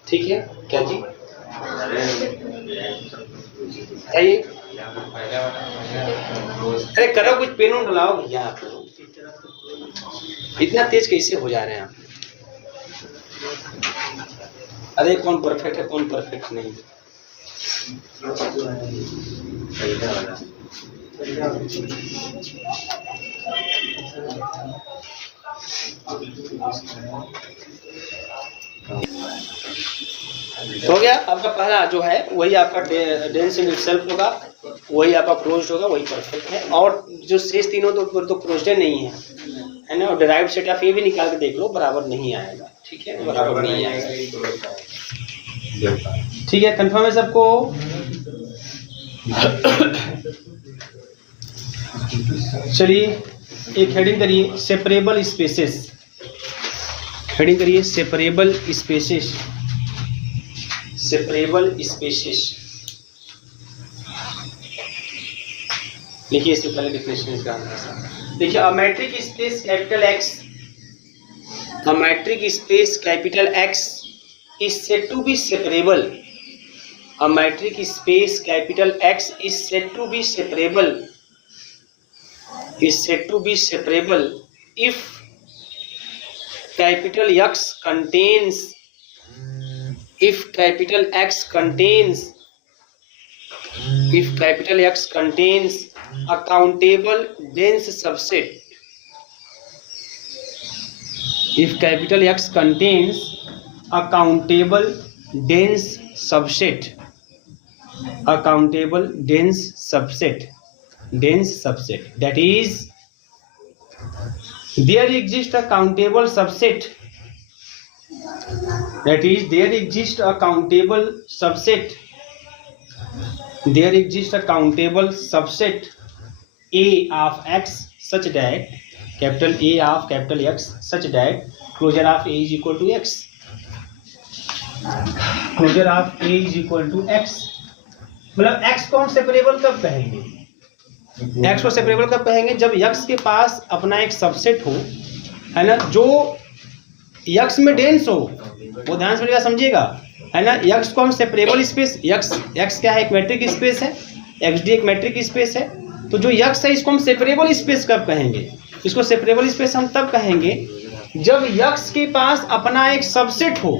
ठीक है क्या जी? बताइए। अरे करो कुछ, पेन उन लाओ भैया। आप इतना तेज कैसे हो जा रहे हैं आप? अरे कौन परफेक्ट है कौन परफेक्ट नहीं। तो हो गया आपका पहला जो है वही आपका डेंस इन इटसेल्फ होगा, वही आपका क्लोज्ड होगा, वही परफेक्ट है। और जो शेष तीनों तो क्लोज्ड नहीं है ना। और डिराइव्ड सेट ऑफ ए भी निकाल के देख लो, बराबर नहीं आएगा। ठीक है, बराबर नहीं आएगा। ठीक है, कंफर्म है सबको? चलिए एक हेडिंग करिए, सेपरेबल स्पेसेस। हेडिंग करिए सेपरेबल स्पेसेस। सेपरेबल स्पेसेस लिखिए। इससे पहले डिफिनेशन इसका देखिए। अ matric space capital x, a matric space capital x is said to be separable. A metric space capital X is said to be separable. Is said to be separable if capital X contains, if capital X contains, if capital X contains a countable dense subset. If capital X contains a countable dense subset, a countable dense subset, dense subset, that is there exists a countable subset, that is there exists a countable subset, there exists a countable subset A of X such that capital A of capital X such that closure of A is equal to X. Closure of A is equal to X. मतलब X को हम separable कब कहेंगे? X को separable कब कहेंगे? जब x के पास अपना एक सबसेट हो, है ना, जो एक्स में डेंस हो। वो ध्यान से समझिएगा, है ना। एक्स को हम सेपरेबल स्पेस, एक्स क्या है? एक मैट्रिक स्पेस है। एक्स डी एक मैट्रिक स्पेस है। तो जो एक्स है इसको हम सेपरेबल स्पेस कब कहेंगे? इसको सेपरेबल स्पेस हम तब कहेंगे जब एक्स के पास अपना एक सबसेट हो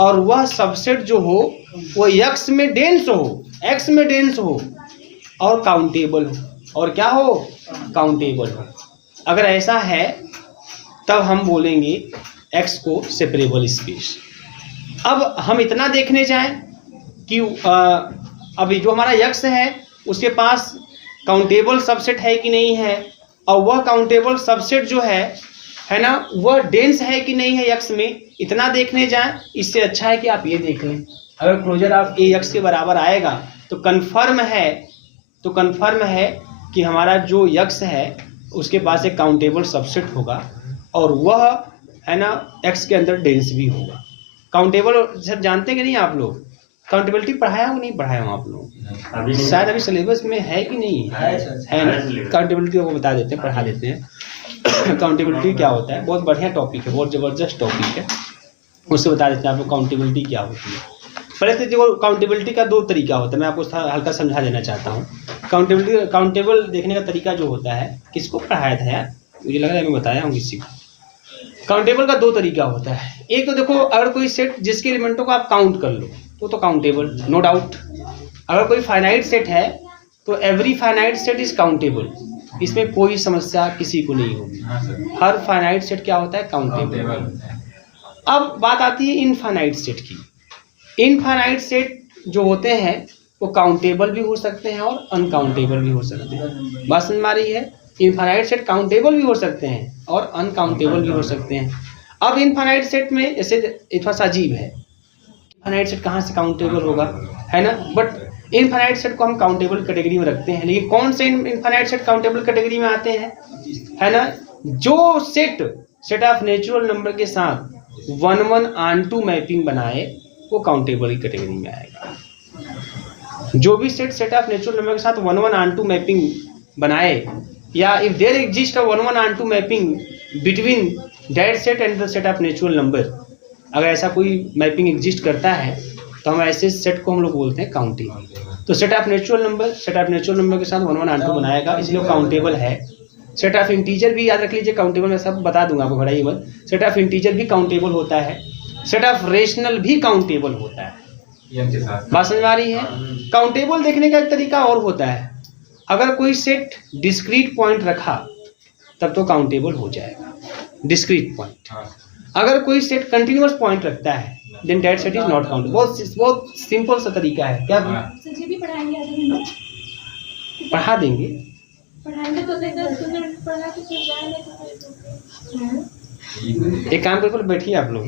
और वह सबसेट जो हो वो एक्स में डेंस हो, एक्स में डेंस हो और काउंटेबल हो। और क्या हो? काउंटेबल हो। अगर ऐसा है तब हम बोलेंगे एक्स को सेपरेबल स्पेस। अब हम इतना देखने जाएं कि अभी जो हमारा एक्स है उसके पास काउंटेबल सबसेट है कि नहीं है, और वह काउंटेबल सबसेट जो है ना, वह डेंस है कि नहीं है एक्स में। इतना देखने जाएं। इससे अच्छा है कि आप ये देख लें, अगर क्लोजर ऑफ ए एक्स के बराबर आएगा तो कन्फर्म है कि हमारा जो एक्स है उसके पास एक काउंटेबल सबसेट होगा और वह, है ना, एक्स के अंदर डेंस भी होगा। काउंटेबल सर जानते कि नहीं आप लोग? काउंटेबिलिटी पढ़ाया हो नहीं पढ़ाया हो आप लोग? शायद अभी सिलेबस में है कि नहीं है ना। काउंटेबिलिटी को बता देते हैं, पढ़ा देते हैं। काउंटेबिलिटी क्या होता है? बहुत बढ़िया टॉपिक है, बहुत ज़बरदस्त टॉपिक है। उससे बता देते हैं आपको काउंटेबिलिटी क्या होती है। पहले तो देखो काउंटेबिलिटी का दो तरीका होता है, मैं आपको हल्का समझा देना चाहता हूँ। काउंटेबल देखने का तरीका जो होता है, किसको पढ़ाया था यार? मुझे लग रहा है मैं बताया हूँ किसी को। काउंटेबल का दो तरीका होता है। एक तो देखो, अगर कोई सेट जिसके एलिमेंटों को आप काउंट कर लो तो काउंटेबल, नो डाउट। अगर कोई फाइनाइट सेट है तो every finite set is countable, इसमें कोई समस्या किसी को नहीं होगी। हर फाइनाइट सेट क्या होता है? काउंटेबल। अब बात आती है इनफाइनाइट सेट की। इनफाइनाइट सेट जो होते हैं वो काउंटेबल भी हो सकते हैं और अनकाउंटेबल भी हो सकते हैं। बात समझ में आ रही है? इनफाइनाइट सेट काउंटेबल भी हो सकते हैं और अनकाउंटेबल भी हो सकते हैं। अब इनफाइनाइट सेट में जैसे थोड़ा सा अजीब है, इनफाइनाइट सेट कहाँ से काउंटेबल होगा, है ना। बट इनफाइनाइट सेट को हम काउंटेबल कैटेगरी में रखते हैं। लेकिन कौन से इनफाइनाइट सेट काउंटेबल कैटेगरी में आते हैं, है ना? जो सेट ऑफ नेचुरल नंबर के साथ 1-1 ऑन-टू मैपिंग बनाए वो काउंटेबल की कैटेगरी में आएगा। जो भी सेट ऑफ नेचुरल नंबर के साथ 1-1 ऑन-टू मैपिंग बनाए, या if there exist a 1-1 onto mapping between that set and the set of natural number, अगर ऐसा कोई मैपिंग एग्जिस्ट करता है तो हम ऐसे सेट को हम लोग बोलते हैं काउंटेबल। तो सेट ऑफ नेचुरल नंबर के साथ 1 1 आंटू बनाएगा, इसलिए काउंटेबल है। सेट ऑफ इंटीजर भी याद रख लीजिए काउंटेबल, मैं सब बता दूंगा आपको, घबराइए मत। सेट ऑफ इंटीजर भी काउंटेबल होता है, सेट ऑफ रेशनल भी काउंटेबल होता है। बात समझ में आ रही है? काउंटेबल देखने का एक तरीका और होता है, अगर कोई सेट डिस्क्रीट पॉइंट रखा तब तो काउंटेबल हो जाएगा, डिस्क्रीट पॉइंट। अगर कोई सेट कंटिन्यूअस पॉइंट रखता है then that set is not countable. बहुत सिंपल सा तरीका है। क्या भी पढ़ा देंगे? पढ़ाएंगे तो 10 मिनट पढ़ा के फिर जाएंगे। एक काम करके बैठिए आप लोग,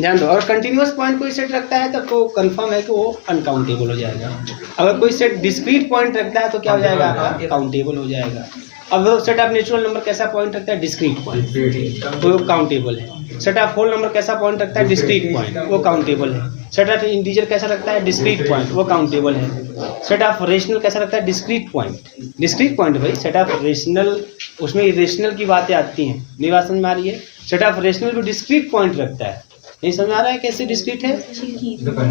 ध्यान दो। और कंटिन्यूअस पॉइंट कोई सेट रखता है तब तो कंफर्म है कि वो अनकाउंटेबल हो जाएगा। अगर कोई सेट डिस्क्रीट पॉइंट रखता है तो क्या हो जाएगा आपका? काउंटेबल हो जाएगा। अब सेट ऑफ नेचुरल नंबर कैसा पॉइंट रखता है? डिस्क्रीट पॉइंट, तो वो काउंटेबल है। सेट ऑफ होल नंबर कैसा पॉइंट रखता है? डिस्क्रीट पॉइंट, वो काउंटेबल है। सेट ऑफ इंटीजर कैसा रखता है? डिस्क्रीट पॉइंट, वो काउंटेबल है। सेट ऑफ रेशनल कैसा रखता है? डिस्क्रीट पॉइंट भाई। सेट ऑफ रेशनल, उसमें इरेशनल की बातें आती हैं, नहीं बात समझ में आ रही है? सेट ऑफ रेशनल भी डिस्क्रीट पॉइंट रखता है, नहीं समझ आ रहा है कैसे डिस्क्रीट है?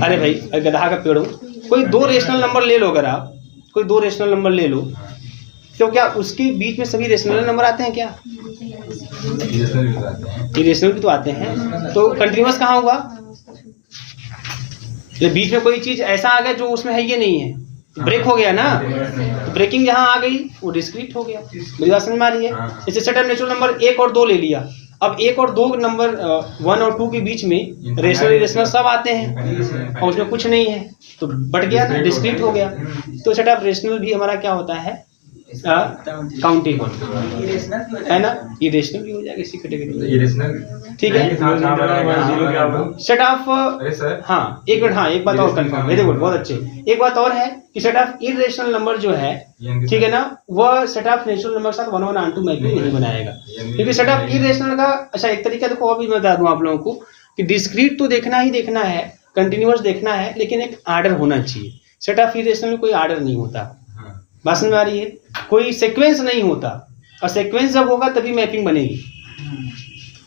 अरे भाई गधा का पेड़ हो, कोई 2 रेशनल नंबर ले लो, अगर आप कोई 2 रेशनल नंबर ले लो तो क्या उसके बीच में सभी रेशनल नंबर आते हैं क्या? इरेशनल भी तो आते हैं। तो कंटिन्यूअस कहाँ हुआ? जब बीच में कोई चीज ऐसा आ गया जो उसमें है ये नहीं है, ब्रेक हो गया ना, तो ब्रेकिंग जहाँ आ गई वो डिस्क्रीट हो गया। मेरी बात समझ में आ रही है? जैसे सेट ऑफ नेचुरल नंबर 1 और 2 ले लिया, अब 1 और 2 नंबर 1 और 2 के बीच में रेशनल इरेशनल सब आते हैं और उसमें कुछ नहीं है तो बट गया ना, डिस्क्रीट हो गया। तो सेट ऑफ रेशनल भी हमारा क्या होता है? काउंटेबल है ना, इरेशनल भी हो जाएगा इसी कैटेगरी में, ठीक है। सेट ऑफ, हाँ एक मिनट, हाँ एक बात और कंफर्म, वेरी गुड, बहुत अच्छे। एक बात और है कि सेट ऑफ इरेशनल नंबर जो है, ठीक है ना, वह सेट ऑफ नेचुरल नंबर के साथ 1 1 आंटू मैपिंग नहीं बनाएगा, क्योंकि सेट ऑफ इरेशनल का अच्छा एक तरीका देखो और भी मैं बता दूं आप लोगों को कि डिस्क्रीट तो देखना ही देखना है, कंटिन्यूअस देखना है, लेकिन एक आर्डर होना चाहिए। सेट ऑफ इरेशनल में कोई आर्डर नहीं होता, बात समझ में आ रही है? कोई सीक्वेंस नहीं होता, और सीक्वेंस जब होगा तभी मैपिंग बनेगी।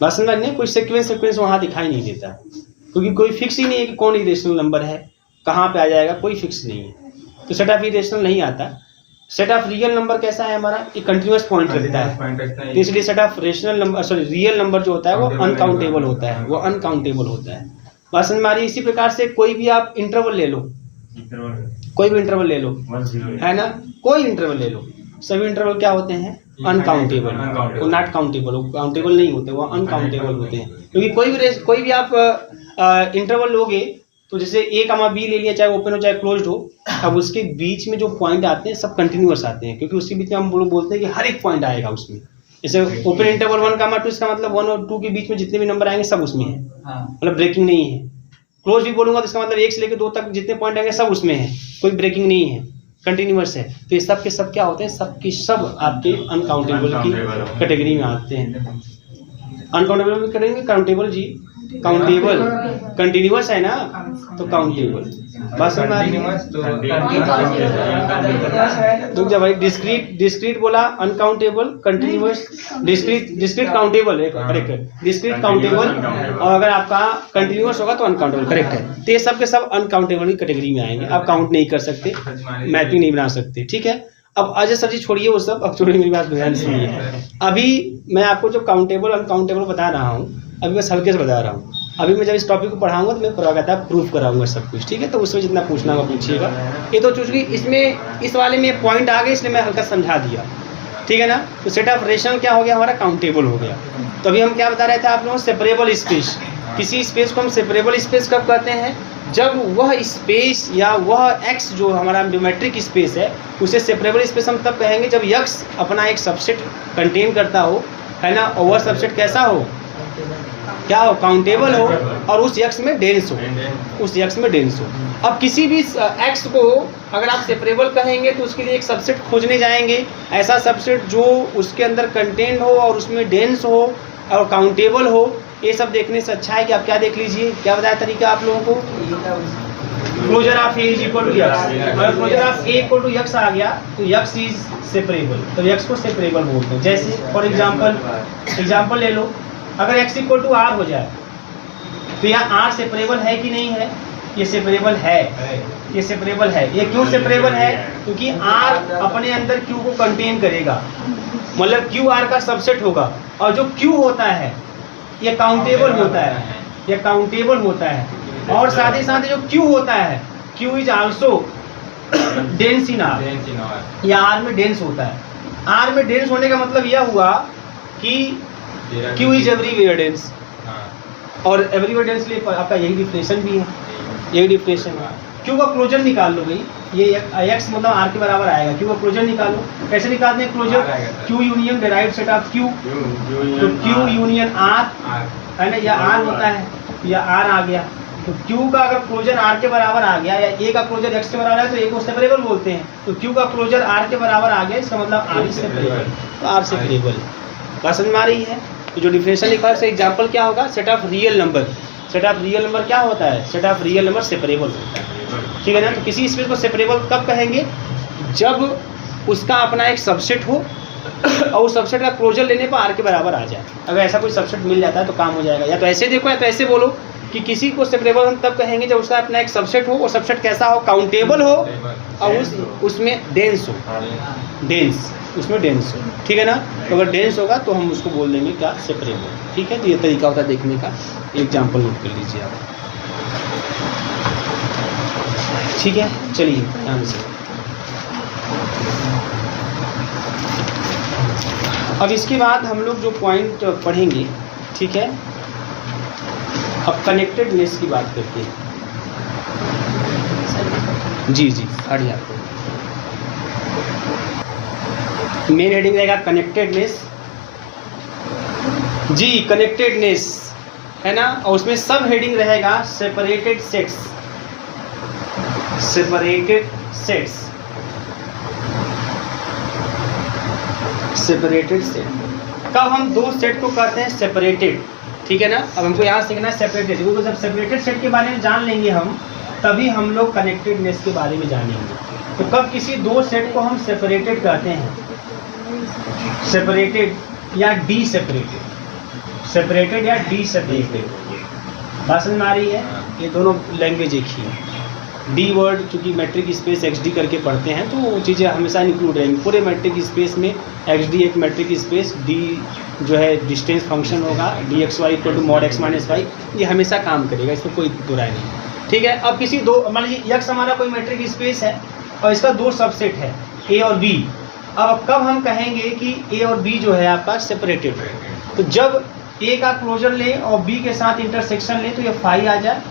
बात समझ में आ रही है? कोई सीक्वेंस वहां दिखाई नहीं देता, क्योंकि कोई फिक्स ही नहीं है कि कौन इरेशनल नंबर है, कहाँ पे आ जाएगा, कोई फिक्स नहीं है, तो सेट ऑफ इरेशनल नहीं आता। सेट ऑफ रियल नंबर कैसा है हमारा? एक कंटिन्यूअस पॉइंट रखता है, तो इसलिए set of rational number, sorry real number जो होता है वो अनकाउंटेबल होता है, वो अनकाउंटेबल होता है। बात समझ में आ रही है? इसी प्रकार से कोई भी आप इंटरवल ले लो, कोई भी इंटरवल ले लो, है ना, कोई इंटरवल ले लो, सभी इंटरवल क्या होते हैं? अनकाउंटेबल, वो नॉट काउंटेबल, वो काउंटेबल नहीं होते, वो अनकाउंटेबल होते हैं। क्योंकि कोई भी आप इंटरवल लोगे तो जैसे A, B ले लिया, चाहे ओपन हो चाहे क्लोज्ड हो, अब उसके बीच में जो पॉइंट आते हैं सब कंटिन्यूअस आते हैं, क्योंकि उसके बीच में हम लोग बोलते हैं कि हर एक पॉइंट आएगा उसमें। जैसे ओपन इंटरवल 1, 2, इसका मतलब 1 और 2 के बीच में जितने भी नंबर आएंगे सब उसमें है, मतलब ब्रेकिंग नहीं है। क्लोज भी बोलूंगा तो इसका मतलब 1 से लेकर 2 तक जितने पॉइंट आएंगे सब उसमें है, कोई ब्रेकिंग नहीं है, कंटिन्यूअस है। तो ये सब के सब क्या होते हैं? सब के सब आपके अनकाउंटेबल की कैटेगरी में आते हैं। अनकाउंटेबल में करेंगे, काउंटेबल जी, काउंटेबल कंटिन्यूअस है ना, तो काउंटेबल। बस तो जब भाई डिस्क्रीट बोला, अनकाउंटेबल, कंटिन्यूअस, डिस्क्रीट काउंटेबल है, करेक्ट है, डिस्क्रीट काउंटेबल, और अगर आपका कंटिन्यूअस होगा तो अनकाउंटेबल, करेक्ट है। तो ये सब के सब अनकाउंटेबल की कैटेगरी में आएंगे, आप काउंट नहीं कर सकते, मैपिंग नहीं बना सकते, ठीक है। अब अजय सर जी छोड़िए वो सब, अब छोड़िए, मेरी बात ध्यान सुनिए। अभी मैं आपको जो काउंटेबल अनकाउंटेबल बता रहा हूँ, अभी मैं हल्के से बता रहा हूँ। अभी मैं जब इस टॉपिक को पढ़ाऊंगा तो मैं प्रूफ कराऊंगा सब कुछ, ठीक है। तो उसमें जितना पूछना होगा पूछिएगा। ये तो चूंकि इसमें इस वाले में पॉइंट आ गए इसलिए मैं हल्का समझा दिया, ठीक है ना। तो सेट ऑफ रेशनल क्या हो गया हमारा? काउंटेबल हो गया। तो अभी हम क्या बता रहे थे आप लोगों को? Separable space. किसी स्पेस को हम सेपरेबल स्पेस कब कहते हैं? जब वह स्पेस या वह एक्स जो हमारा ज्योमेट्रिक स्पेस है उसे सेपरेबल स्पेस हम तब कहेंगे जब यक्स अपना एक सबसेट कंटेन करता हो, है ना, और वह सबसेट कैसा हो? क्या हो? काउंटेबल हो, और उस यक्स में डेंस हो, उस यक्स में डेंस हो। अब किसी भी एक्स को अगर आप सेपरेबल कहेंगे तो उसके लिए एक सबसेट खोजने जाएंगे, ऐसा सबसेट जो उसके अंदर कंटेंट हो और उसमें डेंस हो और काउंटेबल हो। ये सब देखने से अच्छा है कि आप क्या देख लीजिए, क्या बताया तरीका आप लोगों को? Closure of A is equal to X. अगर closure of A equal to X आ गया तो यक्स इज सेपरेबल, तो यक्स को सेपरेबल बोलते हैं। जैसे फॉर एग्जाम्पल ले लो, अगर x इक्वल टू आर हो जाए, तो यहाँ R सेपरेबल है कि नहीं है? ये सेपरेबल है, ये सेपरेबल है। ये क्यों सेपरेबल है? क्योंकि R अपने अंदर Q को कंटेन करेगा, मतलब Q R का सबसेट होगा। और जो Q होता है ये काउंटेबल होता है, ये काउंटेबल होता है। और साथ ही साथ जो Q होता है, Q is also dense in R, या R में डेंस होता है। R में डेंस होने का मतलब यह हुआ कि Q इज एवरीवेयर डेंस, और एवरीवेयर डेंस के लिए आपका यही डिफिनेशन भी है, यही डिफिनेशन है। Q का क्लोजर निकाल लो भाई, ये x मतलब R के बराबर आएगा। Q का क्लोजर निकालो, कैसे निकालते हैं closure? Q union derived set of Q, तो Q यूनियन R है ना, या R होता है, या R आ गया। तो Q का अगर क्लोजर R के बराबर आ गया, या A का क्लोजर x के बराबर है, तो A को सेपरेबल बोलते हैं। तो Q का क्लोजर R के बराबर आ गया, इसका मतलब R इज सेपरेबल, तो R सेपरेबल। बात समझ में आ रही है? तो जो डिफिनेशन लिखा है, एग्जाम्पल क्या होगा? Set of real number. Set of real number क्या होता है? Set of real number separable होता है, ठीक है ना। तो किसी स्पेस को सेपरेबल कब कहेंगे? जब उसका अपना एक सबसेट हो और उस सबसेट का क्लोजर लेने पर R के बराबर आ जाए। अगर ऐसा कोई सबसेट मिल जाता है तो काम हो जाएगा। या तो ऐसे देखो, या तो ऐसे बोलो कि किसी को सेपरेबल हम तब कहेंगे जब उसका अपना एक सबसेट हो, और सबसेट कैसा हो? काउंटेबल हो, और उसमें डेंस हो, डेंस, उसमें डेंस हो, ठीक है ना। तो अगर डेंस होगा तो हम उसको बोल देंगे क्या? सेपरेबल, ठीक है। तो ये तरीका होता है देखने का। एग्जाम्पल नोट कर लीजिए आप, ठीक है। चलिए ध्यान से, अब इसके बाद हम लोग जो पॉइंट पढ़ेंगे, ठीक है, अब कनेक्टेडनेस की बात करते हैं। जी जी, हट आपको मेन हेडिंग रहेगा कनेक्टेडनेस, जी कनेक्टेडनेस है ना। और उसमें सब हेडिंग रहेगा separated sets, separated sets, separated set. कब हम दो सेट को कहते हैं सेपरेटेड, ठीक है ना। अब हमको यहाँ सीखना है सेपरेटेड, क्योंकि जब सेपरेटेड सेट के बारे में जान लेंगे हम, तभी हम लोग कनेक्टेडनेस के बारे में जानेंगे। तो कब किसी दो सेट को हम सेपरेटेड कहते हैं? सेपरेटेड या डी सेपरेटेड, सेपरेटेड या डी सेपरेटेड। बात समझ में आ रही है? ये दोनों लैंग्वेज एक ही है। डी वर्ड चूँकि मैट्रिक स्पेस XD करके पढ़ते हैं, तो वो चीज़ें हमेशा इंक्लूड रहेंगी पूरे मैट्रिक स्पेस में। XD एक मैट्रिक स्पेस, D जो है डिस्टेंस फंक्शन होगा, dxy equal to mod x minus y, ये हमेशा काम करेगा, इसमें कोई दुराई नहीं, ठीक है। अब किसी दो, मान लीजिए x हमारा कोई मैट्रिक स्पेस है और इसका दो सबसेट है A और B। अब कब हम कहेंगे कि A और B जो है आपका सेपरेटेड है? तो जब A का क्लोजर ले और B के साथ इंटरसेक्शन ले तो ये फाई आ जाए,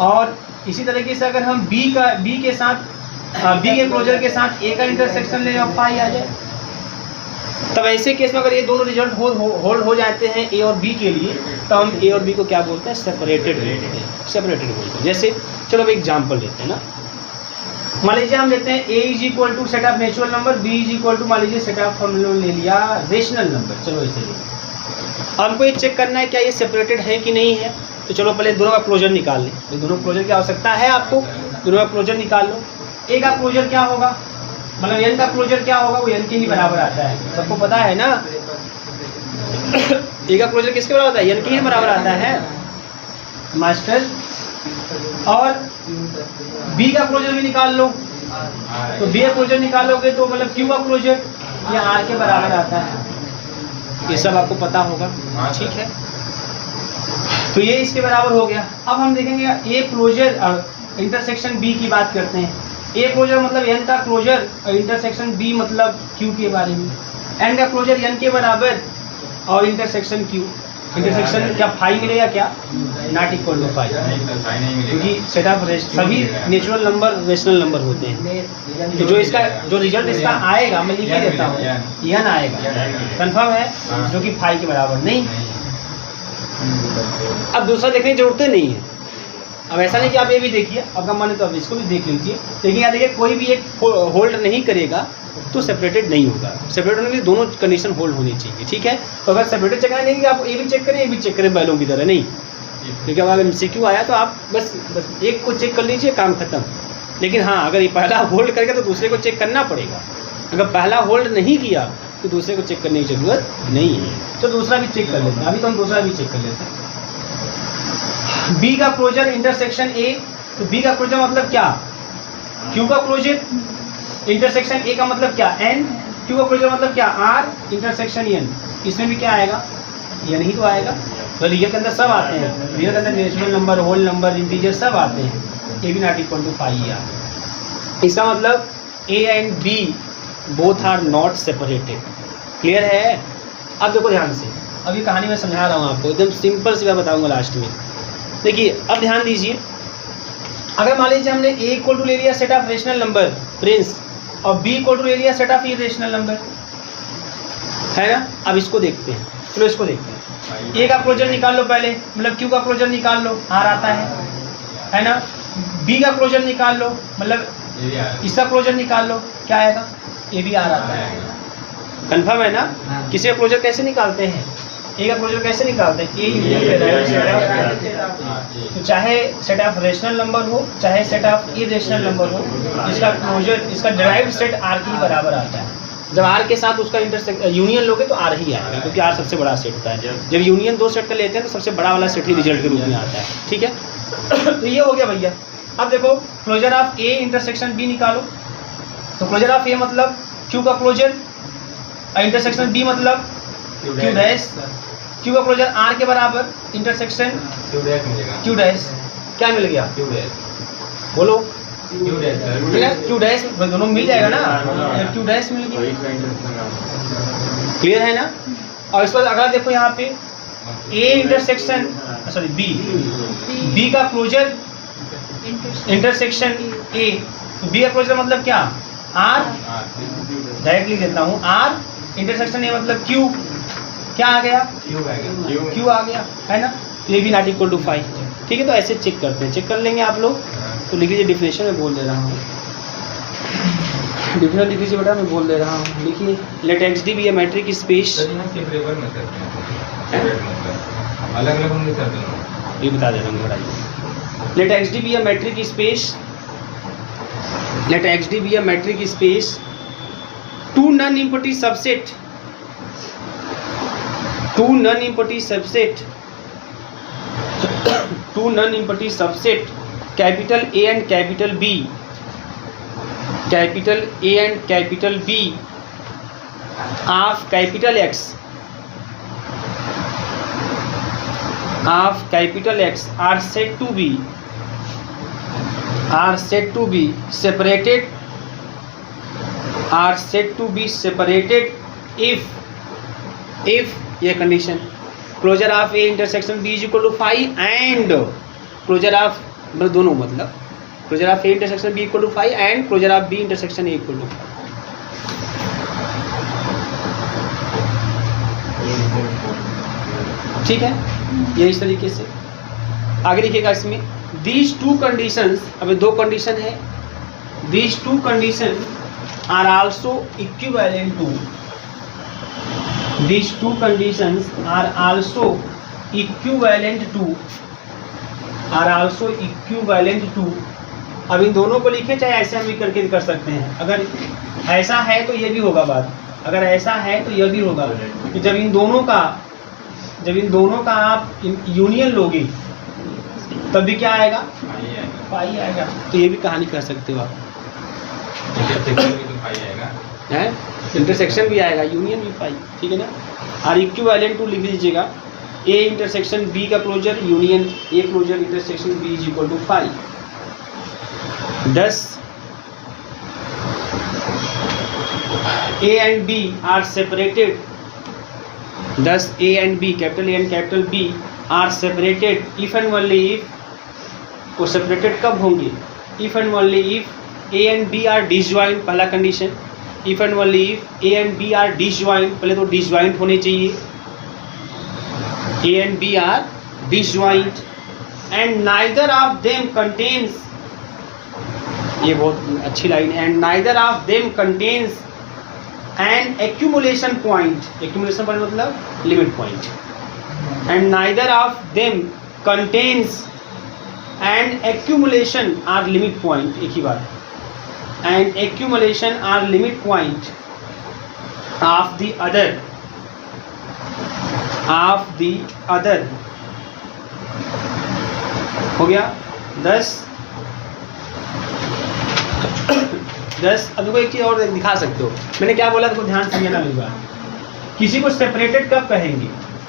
और इसी तरीके से अगर हम B के साथ B के क्लोजर के साथ A का इंटरसेक्शन ले और फाई आ जाए, तब ऐसे केस में अगर ये दोनों रिजल्ट होल्ड हो जाते हैं A और B के लिए, तो हम A और B को क्या बोलते हैं? सेपरेटेड बोलते हैं, सेपरेटेड बोलते हैं। जैसे चलो अब एग्जाम्पल लेते हैं ना, मान लीजिए हम लेते हैं A is equal to set of natural number, B is equal to मान लीजिए सेट ऑफ, हम लोग ले लिया रेशनल नंबर। चलो ऐसे लिए हमको ये चेक करना है क्या ये सेपरेटेड है कि नहीं है। तो चलो पहले दोनों का क्लोजर निकाल लें। तो दोनों क्लोजर की आवश्यकता है आपको, दोनों का क्लोजर निकाल लो। A का क्लोजर क्या होगा, मतलब n का क्लोजर क्या होगा? वो n के ही बराबर आता है, सबको पता है ना। A का क्लोजर किसके बराबर आता है? n के ही बराबर आता है मास्टर। और B का क्लोजर भी निकाल लो, तो B का क्लोजर निकालोगे तो मतलब Q का क्लोजर ये R के बराबर आता है, ये सब आपको पता होगा, ठीक है। तो ये इसके बराबर हो गया। अब हम देखेंगे A क्लोजर इंटरसेक्शन B की बात करते हैं। A क्लोजर मतलब n का क्लोजर और इंटरसेक्शन B मतलब Q के बारे में। n का क्लोजर n के बराबर और इंटरसेक्शन Q, इंटरसेक्शन क्या फाई मिलेगा क्या? नॉट इक्वल टू फाई, क्योंकि सेट ऑफ सभी नेचुरल नंबर रेशनल नंबर होते हैं। तो जो इसका जो रिजल्ट इसका आएगा, मैं लिख ही देता हूँ, n आएगा, कंफर्म है, जो कि फाई के बराबर नहीं। अब दूसरा देखने की जरूरत नहीं है। अब ऐसा नहीं कि आप ये भी देखिए, आपका मन है तो आप इसको भी देख लीजिए, लेकिन यहाँ देखिए कोई भी एक होल्ड नहीं करेगा तो सेपरेटेड नहीं होगा। सेपरेट होने के लिए दोनों कंडीशन होल्ड होनी चाहिए, ठीक है। तो अगर सेपरेटेड चेक नहीं कि आप ये भी चेक करें ये भी चेक करें बैलों की तरह, नहीं। क्योंकि अगर MCQ आया तो आप बस एक को चेक कर लीजिए, काम खत्म। लेकिन हाँ, अगर ये पहला होल्ड करेगा तो दूसरे को चेक करना पड़ेगा। अगर पहला होल्ड नहीं किया तो दूसरे को चेक करने की जरूरत नहीं है। तो दूसरा भी चेक कर लेते हैं, अभी तो हम दूसरा भी चेक कर लेते हैं। बी का क्लोजर इंटरसेक्शन ए, तो बी का क्लोजर मतलब क्या, क्यू का क्लोजर इंटरसेक्शन ए का मतलब क्या, एन, क्यू का क्लोजर मतलब क्या, आर इंटरसेक्शन एन, इसमें भी क्या आएगा, एन ही तो आएगा। तो रियल के अंदर सब आते हैं, रियल के अंदर natural number, whole number, integer सब आते हैं, A B not equal to 5 या। इसका मतलब A and B both are not separated. Clear है? अब देखो ध्यान से, अभी कहानी मैं समझा रहा हूँ आपको, एकदम सिंपल से मैं बताऊंगा लास्ट में। देखिए अब ध्यान दीजिए, अगर मान लीजिए हमने ए इक्वल टू ले लिया set of rational number Prince, और बी इक्वल टू ले लिया सेट ऑफ इरेशनल नंबर, है ना। अब इसको देखते हैं, चलो इसको देखते हैं। ए का क्लोजर निकाल लो पहले, मतलब क्यू का क्लोजर निकाल लो, आर आता है ना। बी का क्लोजर निकाल लो, मतलब इसका क्लोजर निकाल लो, क्या आएगा, ए बी आर आता है। कंफर्म है ना? किसी का क्लोजर कैसे निकालते हैं, ए का क्लोजर कैसे निकालते हैं, तो चाहे सेट ऑफ रेशनल नंबर हो चाहे सेट ऑफ इरेशनल नंबर हो, इसका क्लोजर, इसका डिराइव्ड सेट आर के बराबर आता है। जब आर के साथ उसका यूनियन लोगे तो आर ही आएगा, क्योंकि आर सबसे बड़ा सेट होता है। जब यूनियन दो सेट का लेते हैं तो सबसे बड़ा वाला सेट ही रिजल्ट के रूप में आता है। ठीक है, तो ये हो गया भैया। अब देखो closure of A intersection B निकालो, तो क्लोजर ऑफ ए मतलब क्यू का क्लोजर, इंटरसेक्शन बी मतलब क्यू डैश, क्यू का क्लोजर आर के बराबर, इंटरसेक्शन क्यू डैश, क्या मिल गया, बोलो क्यू डैश, दोनों मिल जाएगा ना, क्यू डैश मिल गया। क्लियर है ना? और इस पर अगर देखो यहाँ पे ए इंटरसेक्शन सॉरी बी का क्लोजर इंटरसेक्शन ए, तो बी का क्लोजर मतलब क्या, आर, डायरेक्टली देता हूँ, आर इंटरसेक्शन ए मतलब क्यू, क्या आ गया, क्यू आ गया, है ना। तो ये भी नॉट इक्वल टू 5। ठीक है, तो ऐसे चेक करते हैं, चेक कर लेंगे आप लोग। तो लिख लीजिए, डिफिनेशन में बोल दे रहा हूँ, डिफिनेशन लिख लीजिए बेटा, मैं बोल दे रहा हूँ, लिखिए। Late X d be a metric space, अलग अलग होंगे सर दोनों, ये बता दे रहा हूँ बताइए। Let X d be a metric space, let X d be a metric space two non empty subset, two non empty subset, two non empty subset capital A and capital B, capital A and capital B of capital X, of capital X are said to be, are said to be separated, are said to be separated if ये condition, closure of A intersection B is equal to 5 and closure of, मतलब दोनों, मतलब closure of A intersection B equal to 5 and closure of B intersection A equal to 5। ठीक है, ये इस तरीके से आगे लिखिएगा इसमें। दीज टू कंडीशंस, अभी दो कंडीशन है, these two condition are also equivalent to, these two conditions are also equivalent to, are also equivalent to। अब इन दोनों को लिखे, चाहे ऐसे हम भी करके कर सकते हैं, अगर ऐसा है तो ये भी होगा बात, अगर ऐसा है तो यह भी होगा। कि जब इन दोनों का आप यूनियन लोगे तब भी क्या आएगा, पाई आएगा। तो ये भी कहानी कर सकते हो आप, है इंटरसेक्शन भी आएगा, यूनियन भी पाई। ठीक है ना। आर इक्विवेलेंट टू लिख लीजिएगा, ए इंटरसेक्शन बी का closure union A closure intersection B is equal to 5। 10 A and B are separated, 10 A and B, capital A and capital B are separated if and only if, वो सेपरेटेड कब होंगे, if and only if A and B are disjoint, पहला condition. If and only if A and B are disjoint, पहले तो disjoint होने चाहिए, A and B are disjoint and neither of them contains, ये बहुत अच्छी लाइन है, and neither of them contains an accumulation point, accumulation point मतलब limit point, and neither of them contains and accumulation or limit point, एक ही बात, and accumulation are limit point of the other, of the other हो गया 10 10। अब देखो एक चीज़ और दिखा सकते हो, मैंने क्या बोला देखो ध्यान समझना मेरी बात। किसी को सेपरेटेड कब कहेंगे,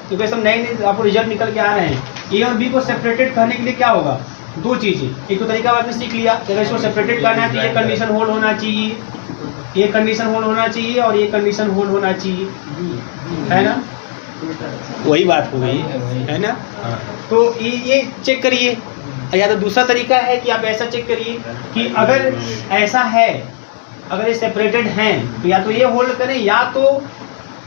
क्योंकि सब नए नए आपको रिजल्ट निकल के आ रहे हैं। ए और बी को सेपरेटेड कहने के लिए क्या होगा, दो चीज़ें। एक तो तरीका आपने सीख लिया, अगर इसको सेपरेटेड करना है तो ये कंडीशन होल्ड होना चाहिए, ये कंडीशन होल्ड होना चाहिए और ये कंडीशन होल्ड होना चाहिए, है ना, वही बात हो गई है ना। तो ये चेक करिए। या तो दूसरा तरीका है कि आप ऐसा चेक करिए कि अगर ऐसा है, अगर ये सेपरेटेड हैं तो या तो ये होल्ड करें या तो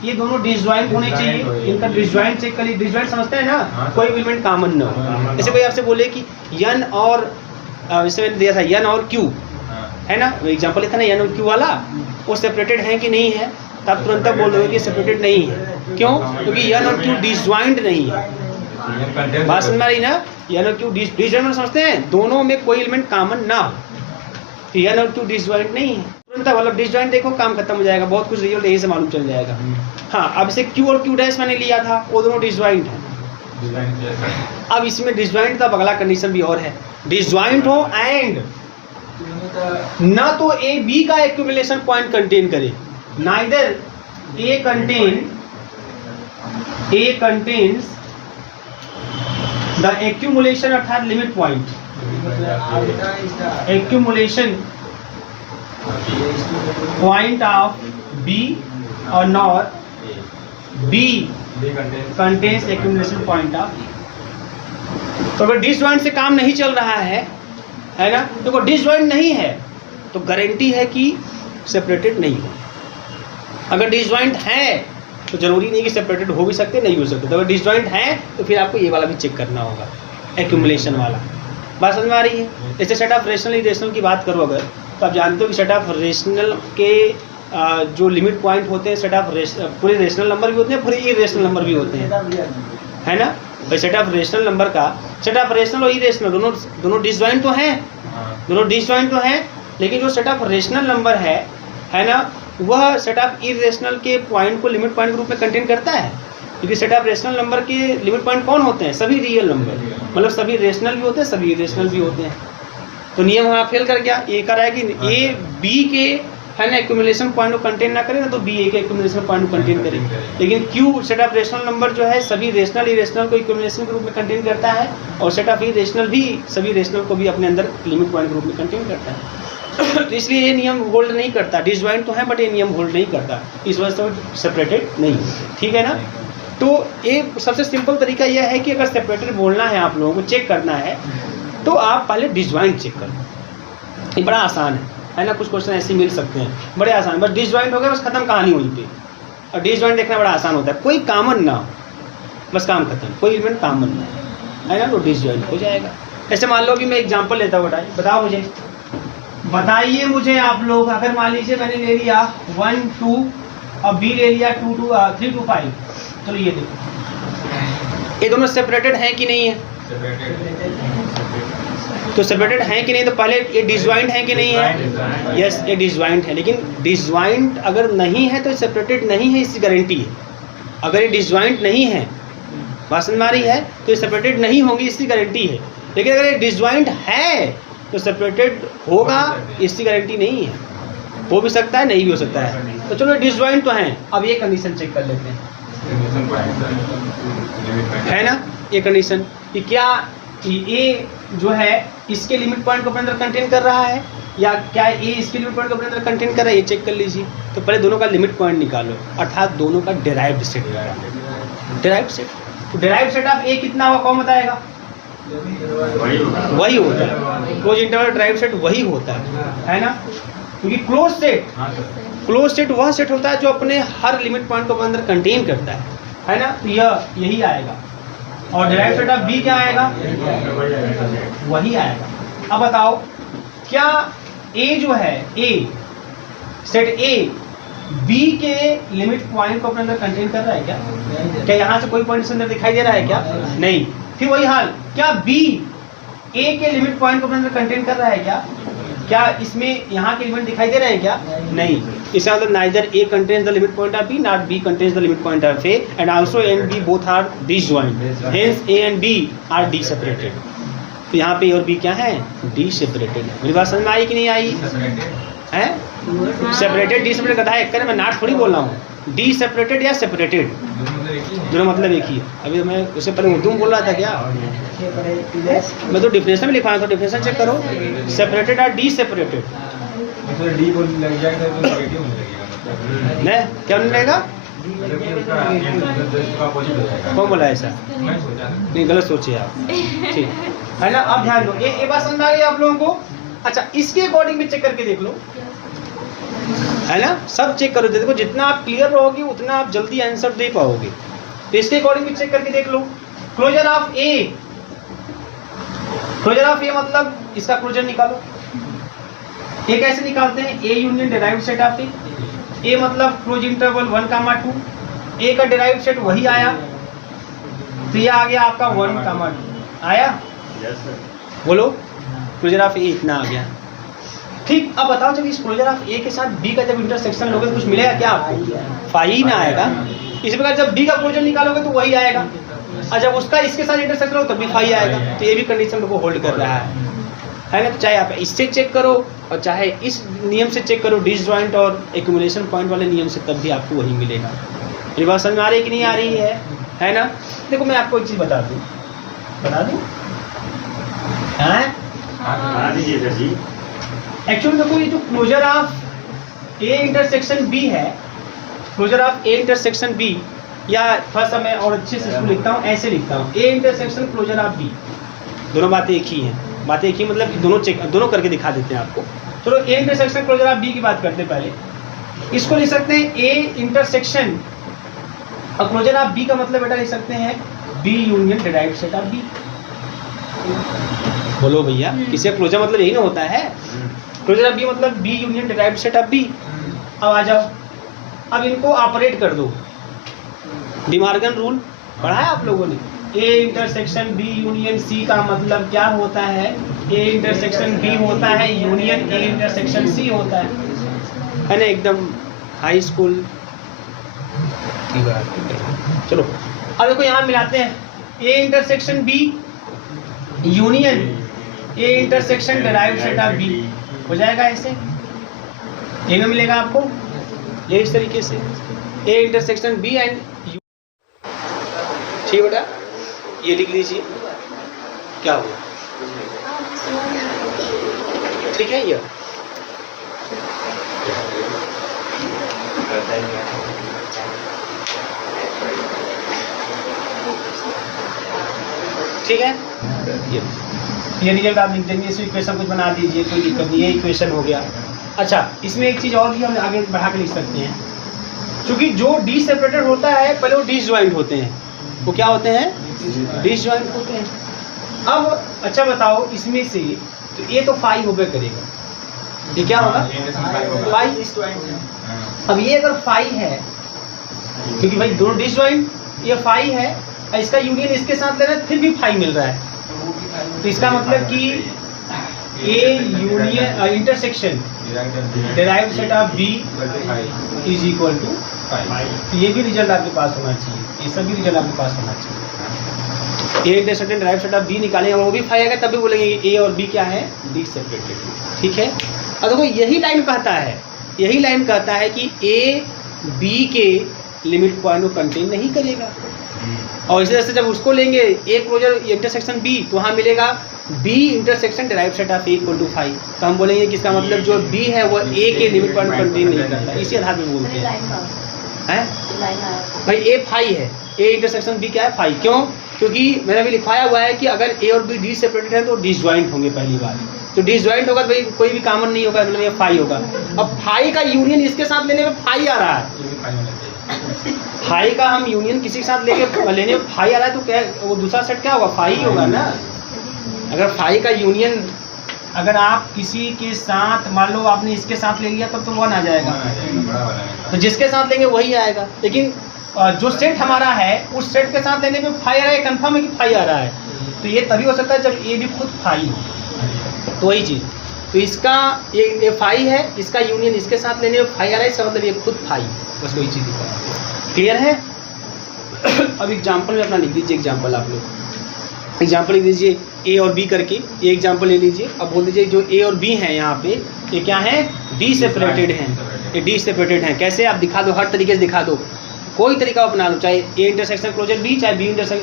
ये दोनों डिसजॉइंट होने चाहिए। इनका डिसजॉइंट चेक करिए, डिसजॉइंट समझते हैं ना, कोई एलिमेंट कॉमन ना हो। जैसे कोई आपसे बोले कि यन और जैसे मैंने दिया था यन और क्यू, है ना, एग्जाम्पल था ना यन और क्यू वाला, वो सेपरेटेड है कि नहीं है, तो आप तुरंत बोल दोगे कि सेपरेटेड नहीं है। क्यों? क्योंकि यन और क्यू डिसजॉइंट नहीं है। बात समझ में आ रही ना, यन और क्यू डिसजॉइंट समझते हैं, दोनों में कोई एलिमेंट कॉमन ना हो, तो यन और क्यू डिसजॉइंट नहीं है। तुरंत मतलब डिसजॉइंट देखो काम खत्म हो जाएगा, बहुत कुछ रिजल्ट यही से मालूम चल जाएगा। हाँ, अब इसे क्यू और क्यू डैश मैंने लिया था, वो दोनों डिसजॉइंट है। अब इसमें डिसजॉइंट का अगला कंडीशन भी और है, डिसजॉइंट हो एंड ना तो ए बी का एक्यूमुलेशन पॉइंट कंटेन करे, neither A contains the accumulation अर्थात limit point, accumulation point of B और not B contains accumulation point of A. तो अगर डिसजॉइंट से काम नहीं चल रहा है ना, तो डिसजॉइंट नहीं है तो गारंटी है कि सेपरेटेड नहीं हो। अगर डिसजॉइंट है तो जरूरी नहीं कि सेपरेटेड हो भी सकते, नहीं हो सकते। तो अगर डिसजॉइंट है तो फिर आपको ये वाला भी चेक करना होगा, एक्यूमुलेशन वाला। बात समझ में आ रही है? जैसे सेट ऑफ रेशनल इरेशनल की बात करो अगर, तो आप जानते हो कि सेट ऑफ रेशनल के जो लिमिट पॉइंट होते हैं, सेट ऑफ पूरे रेशनल नंबर भी होते हैं, पूरे इरेशनल नंबर भी होते हैं, है ना भाई। सेट ऑफ रेशनल नंबर का, सेट ऑफ रेशनल और इरेशनल दोनों डिसजॉइंट तो हैं, दोनों डिसजॉइंट तो हैं, लेकिन जो सेट ऑफ रेशनल नंबर है ना, वह सेट ऑफ इरेशनल के पॉइंट को लिमिट पॉइंट के रूप में कंटेन करता है। क्योंकि सेट ऑफ रेशनल नंबर के लिमिट पॉइंट कौन होते हैं, सभी रियल नंबर, मतलब सभी रेशनल भी होते हैं, सभी इरेशनल भी होते हैं। तो नियम हमारा फेल कर गया, ये कह रहा है कि ए बी के है ना एक्यूमुलेशन पॉइंट को कंटेन ना करे ना, तो बी ए के एक्यूमुलेशन पॉइंट को कंटेन करे। लेकिन Q set of rational number जो है सभी रेशनल इरेशनल को एक्यूमुलेशन के रूप में कंटेन करता है, और सेट ऑफ इरेशनल भी सभी रेशनल को भी अपने अंदर लिमिट पॉइंट के रूप में कंटेन करता है। तो इसलिए ये नियम होल्ड नहीं करता, डिसजॉइंट तो है बट ये नियम होल्ड नहीं करता, इस वजह से सेपरेटेड नहीं, ठीक है ना। तो एक सबसे सिंपल तरीका यह है कि अगर सेपरेटेड बोलना है आप लोगों को, चेक करना है, तो आप पहले डिसजॉइंट चेक करो। ये बड़ा आसान है ना, कुछ क्वेश्चन ऐसे मिल सकते हैं, बड़े आसान, बस डिसजॉइंट हो गया बस खत्म कहानी वहीं पे। और डिसजॉइंट देखना बड़ा आसान होता है, कोई कॉमन ना हो, बस काम खत्म, कोई एलिमेंट कॉमन ना है ना, तो डिसजॉइंट हो जाएगा। ऐसे मान लो कि मैं एग्जाम्पल लेता हूँ, बताइए मुझे आप लोग, अगर मान लीजिए मैंने ले लिया 1 2 और बी ले लिया 2 2 3 2 5, चलो ये देखो, ये दोनों सेपरेटेड हैं कि नहीं है, तो सेपरेटेड हैं कि नहीं, तो पहले ये डिसजॉइंट है कि नहीं है, यस ये डिसजॉइंट है। लेकिन डिसजॉइंट अगर नहीं है तो सेपरेटेड नहीं है, इसकी गारंटी है। अगर ये डिसजॉइंट नहीं है, बात समझ में आ रही है, तो ये सेपरेटेड नहीं होंगी, इसकी गारंटी है। लेकिन अगर ये डिसजॉइंट है तो सेपरेटेड होगा, इसकी गारंटी नहीं है, हो भी सकता है नहीं भी हो सकता है। तो चलो डिसजॉइंट तो हैं, अब ये कंडीशन चेक कर लेते हैं, है ना, ये कंडीशन कि क्या ए जो है इसके लिमिट पॉइंट को अपने अंदर कंटेन कर रहा है, या क्या ए इसके लिमिट पॉइंट को अपने अंदर कंटेन कर रहा है, ये चेक कर लीजिए। तो पहले दोनों का लिमिट पॉइंट निकालो, अर्थात दोनों का डेराइव्ड सेट निकालो, डेराइव्ड सेट। तो डेराइव्ड सेट ऑफ ए कितना हुआ, कौन बताएगा? वही होता है, क्लोज इंटरवल डेराइव्ड सेट वही होता है ना, क्योंकि क्लोज सेट वह सेट होता है जो अपने हर लिमिट पॉइंट को अपने अंदर कंटेन करता है ना, तो यही आएगा। और डेराइव्ड सेट ऑफ बी क्या आएगा, वही आएगा। अब बताओ क्या ए जो है, ए सेट ए बी के लिमिट पॉइंट को अपने अंदर कंटेन कर रहा है क्या यहाँ से कोई पॉइंट इसके अंदर दिखाई दे रहा है क्या? नहीं। फिर वही हाल, क्या बी ए के लिमिट पॉइंट को अपने अंदर कंटेन कर रहा है क्या इसमें यहाँ के एलिमेंट दिखाई दे रहे हैं क्या? नहीं। इसका मतलब neither A contains the limit point of B, not B contains the limit point of A, and also A and B both are disjoint, hence A and B are the separated. तो यहाँ पे ए और B क्या है, D separated है। मेरी बात समझ में आई कि नहीं आई है? सेपरेटेड डी सेपरेटेड कथा है, एक मैं नाट थोड़ी बोल रहा हूँ। डी सेपरेटेड या सेपरेटेड दोनों मतलब एक ही है। अभी मैं उससे पहले उर्दू में बोल रहा था क्या, मैं तो डिफिनेशन में लिखा है, तो डिफिनेशन चेक करो, सेपरेटेड और डी सेपरेटेड। डी बोल लग जाएगा तो नेगेटिव होने लगेगा, नहीं क्या नहीं रहेगा, कौन बोला ऐसा, मैं सोचा नहीं गलत सोचे आप, ठीक है ना। अब ध्यान दो, ये बात समझ में आ गई आप लोगों को। अच्छा इसके अकॉर्डिंग भी चेक करके देख लो, है ना, सब चेक करो, देखो जितना आप क्लियर रहोगे उतना आप जल्दी आंसर दे पाओगे। तो इसके अकॉर्डिंग भी चेक करके देख लो। Closure of A, closure of A मतलब इसका क्लोजर निकालो। ए कैसे निकालते हैं, A union derived set of A. A मतलब क्लोज इंटरवल 1, 2, ए का डिराइव्ड सेट वही आया, तो ये आ गया आपका 1, 2 आया। Yes sir. बोलो क्लोजर ऑफ ए इतना आ गया, ठीक। अब बताओ जब इस क्लोजर ऑफ ए के साथ बी का जब इंटरसेक्शन लोगे तो कुछ मिलेगा क्या आपको, फाई ना आएगा। इसी प्रकार जब बी का क्लोजर निकालोगे तो वही आएगा, और जब उसका इसके साथ इंटरसेक्शन हो तब भी फाई आएगा। तो ये भी कंडीशन को होल्ड कर रहा है ना। तो चाहे आप इससे चेक करो और चाहे इस नियम से चेक करो, डिसजॉइंट और एक्यूमुलेशन पॉइंट वाले नियम से, तब भी आपको वही मिलेगा। ये बात समझ में आ रही है कि नहीं आ रही है ना। देखो मैं आपको एक चीज़ बता दूँ बता दीजिए सर जी। एक्चुअली देखो ये जो closure of A intersection B है, closure of A intersection B, या थोड़ा सा मैं और अच्छे से इसको लिखता हूँ, ऐसे लिखता हूँ, A intersection closure of B, दोनों बातें एक ही हैं। बातें एक ही मतलब दोनों करके दिखा देते हैं आपको। चलो A intersection closure of B की बात करते हैं। पहले इसको लिख सकते हैं ए इंटरसेक्शन और क्लोजर ऑफ बी का मतलब बेटा लिख सकते हैं B union derived set of B. बोलो भैया, किसी का क्लोजर मतलब यही ना होता है, क्लोजर ऑफ बी मतलब B union derived set of B. अब आ जाओ, अब इनको ऑपरेट कर दो। डिमार्गन रूल पढ़ा है आप लोगों ने, A intersection B union C का मतलब क्या होता है, ए इंटरसेक्शन बी होता है यूनियन ए इंटरसेक्शन सी होता है ना, एकदम हाई स्कूल की बात। चलो अब देखो यहाँ मिलाते हैं, A intersection B union A intersection derived set of B हो जाएगा। ऐसे ये में मिलेगा आपको, ये इस तरीके से A intersection B and you. ठीक बेटा, ये लिख लीजिए क्या हुआ, ठीक है। ये ठीक है, ये रिजल्ट आप लिख देंगे, इस इक्वेशन कुछ बना दीजिए, कोई दिक्कत नहीं है, इक्वेशन हो गया। अच्छा इसमें एक चीज़ और भी हम आगे बढ़ा के लिख सकते हैं, क्योंकि जो डी सेपरेटेड होता है पहले वो डिसजॉइंट होते हैं, वो क्या होते हैं, डिसजॉइंट होते हैं। अब अच्छा बताओ इसमें से, तो ये तो फाई होबे करेगा, ये क्या होगा फाई। अब ये अगर फाई है, क्योंकि भाई दोनों डिसजॉइंट, ये फाई है, इसका यूनियन इसके साथ ले रहा है फिर भी फाई मिल रहा है, तो इसका मतलब कि A union intersection derived set of B is equal to phi. तो ये भी रिजल्ट आपके पास होना चाहिए, ये सभी रिजल्ट आपके पास होना चाहिए। A intersection derived set of B निकालेंगे, वो भी फाई आएगा, तब भी बोलेंगे ए और बी क्या है, डी सेपरेटेड। ठीक है, और देखो यही लाइन कहता है कि ए बी के लिमिट पॉइंट को कंटेन नहीं करेगा, और इसी तरह से जब उसको लेंगे ए क्लोजर इंटरसेक्शन बी, तो वहाँ मिलेगा B intersection derived set of A equal to phi. तो हम बोलेंगे कि इसका मतलब जो बी है वो ए के लिमिट पॉइंट को कंटेन नहीं करता, इसी आधार पर बोलते हैं भाई ए फाई है, ए इंटरसेक्शन बी क्या है, फाई। क्यों, क्योंकि मैंने अभी लिखवाया हुआ है कि अगर ए और बी डी सेपरेटेड है तो डिसजॉइंट होंगे पहली बार, तो डिसजॉइंट होगा तो भाई कोई भी कॉमन नहीं होगा, मतलब ये फाई होगा। अब फाई का यूनियन इसके साथ लेने में फाई आ रहा है, फाई का हम यूनियन किसी के साथ लेने में फाई आ रहा है, तो क्या वो दूसरा सेट क्या होगा, फाई होगा ना। अगर फाई का यूनियन अगर आप किसी के साथ, मान लो आपने इसके साथ ले लिया तब तो 1 आ जाएगा, तो जिसके साथ लेंगे वही आएगा। लेकिन जो सेट हमारा है उस सेट के साथ लेने में फाई आ रहा है, कंफर्म है कि फाई आ रहा है, तो ये तभी हो सकता है जब ए भी खुद फाई हो। तो वही चीज़, तो इसका ये फाई है, इसका यूनियन इसके साथ लेने में फाई आ रहा है, इसका मतलब ये खुद फाई, बस वही चीज़ दिखा है। क्लियर है। अब एग्जाम्पल में अपना लिख दीजिए, एग्जाम्पल आप लोग एग्जाम्पल लिख दीजिए ए और बी करके, ये एग्जाम्पल ले लीजिए। अब बोल दीजिए जो ए और बी हैं यहाँ पे ये क्या है, डी सेपरेटेड हैं, ये डी सेपरेटेड हैं। कैसे आप दिखा दो, हर तरीके से दिखा दो, कोई तरीका अपना लो, चाहे ए इंटरसेक्शन क्लोजर बी, चाहे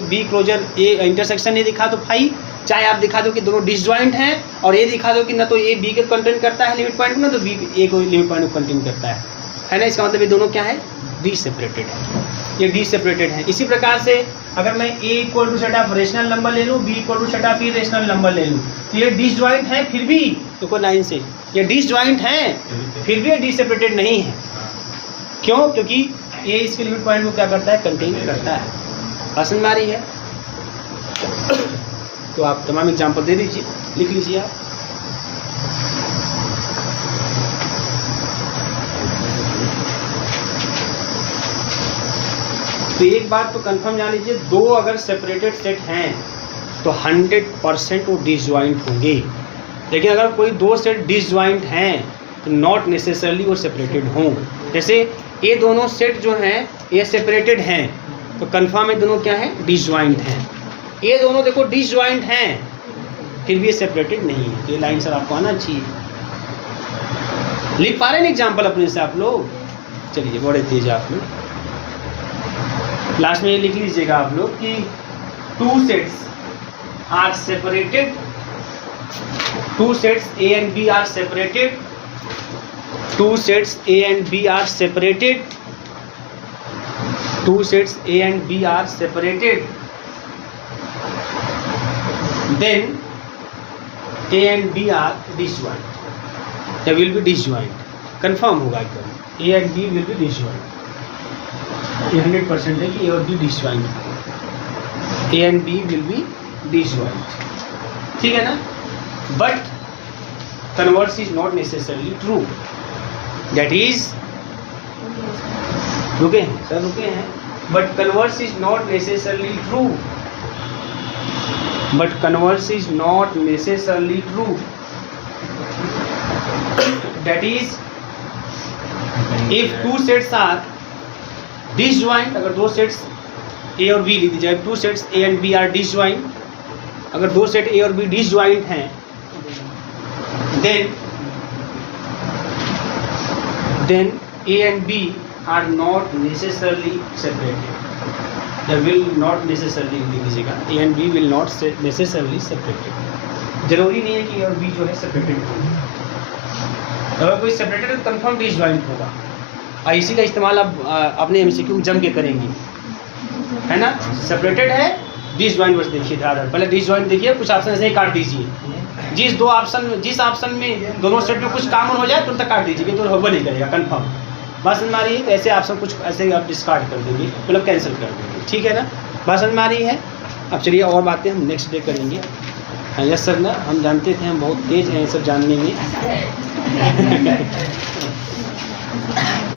be closer A intersection A दिखा दो फाई, चाहे आप दिखा दो कि दोनों डिसजॉइंट हैं और ये दिखा दो कि ना तो ए बी के कंटेंट करता है लिमिट पॉइंट को, ना तो बी ए को लिमिट पॉइंट को कंटेंट करता है ना। इसका मतलब ये दोनों क्या है, डी सेपरेटेड है, ये डी सेपरेटेड है। इसी प्रकार से अगर मैं A equal to set of rational number ले लूँ, B equal to set of irrational number ले लूँ, तो ये डिसजॉइंट है फिर भी, देखो लाइन से ये डिसजॉइंट हैं फिर भी ये डी सेपरेटेड नहीं है। क्यों? क्योंकि ये इसके लिमिट पॉइंट को क्या करता है, कंटेन करता है। पसंद में आ रही है? तो आप तमाम एग्जाम्पल दे दीजिए, लिख लीजिए आप। तो एक बात तो कंफर्म जान लीजिए, दो अगर सेपरेटेड सेट हैं तो 100% वो डिसजॉइंट होंगे। लेकिन अगर कोई दो सेट डिसजॉइंट हैं तो नॉट नेसेसरली वो सेपरेटेड हों। जैसे ये दोनों सेट जो हैं ये सेपरेटेड हैं तो कंफर्म है दोनों क्या हैं, डिसजॉइंट हैं। ये दोनों देखो डिसजॉइंट हैं फिर भी ये सेपरेटेड नहीं है। तो ये लाइन सर आपको आना चाहिए। लिख पा रहे हैं एग्जाम्पल अपने से आप लोग? चलिए बड़े तेज आप लोग। लास्ट में ये लिख लीजिएगा आप लोग कि two sets are separated, two sets A and B are separated, two sets A and B are separated, two sets A and B are separated, then A and B are disjoint, they will be disjoint, confirm होगा एकदम, A and B will be disjoint। ये 100% है कि A और B disjoint, A and B will be disjoint, ठीक है ना। But converse is not necessarily true, that is रुके हैं सर, रुके हैं, but converse is not necessarily true, but converse is not necessarily true, that is if two sets are disjoint, अगर दो sets A और B लिख दीजिए, two sets A and B are disjoint, अगर दो सेट A और B disjoint हैं then A and B are not necessarily separated, they will not necessarily लिख दीजिएगा, A and B will not necessarily separated। जरूरी नहीं है कि A और B जो है सेपरेटेड होंगे, अगर कोई सेपरेटेड है तो कंफर्म डिसजॉइंट होगा। और इसी का इस्तेमाल अब अपने एमसीक्यू में जम के करेंगे, है ना। सेपरेटेड है डिसजॉइंट, बस देखिए ज़्यादा पहले डिसजॉइंट देखिए, कुछ ऑप्शन ऐसे ही काट दीजिए। जिस ऑप्शन में दोनों सेट में कुछ कॉमन हो जाए तुरंत काट दीजिए, तो होगा नहीं करेगा कंफर्म। बात समझ में आ रही है? ऐसे ऑप्शन कुछ ऐसे आप डिस्कार्ड कर देंगे, मतलब कैंसिल कर देंगे, ठीक है ना। बात समझ में आ रही है? अब चलिए और बातें हम नेक्स्ट डे करेंगे। यस सर ना, हम जानते थे हम बहुत तेज हैं ये सब जानने में।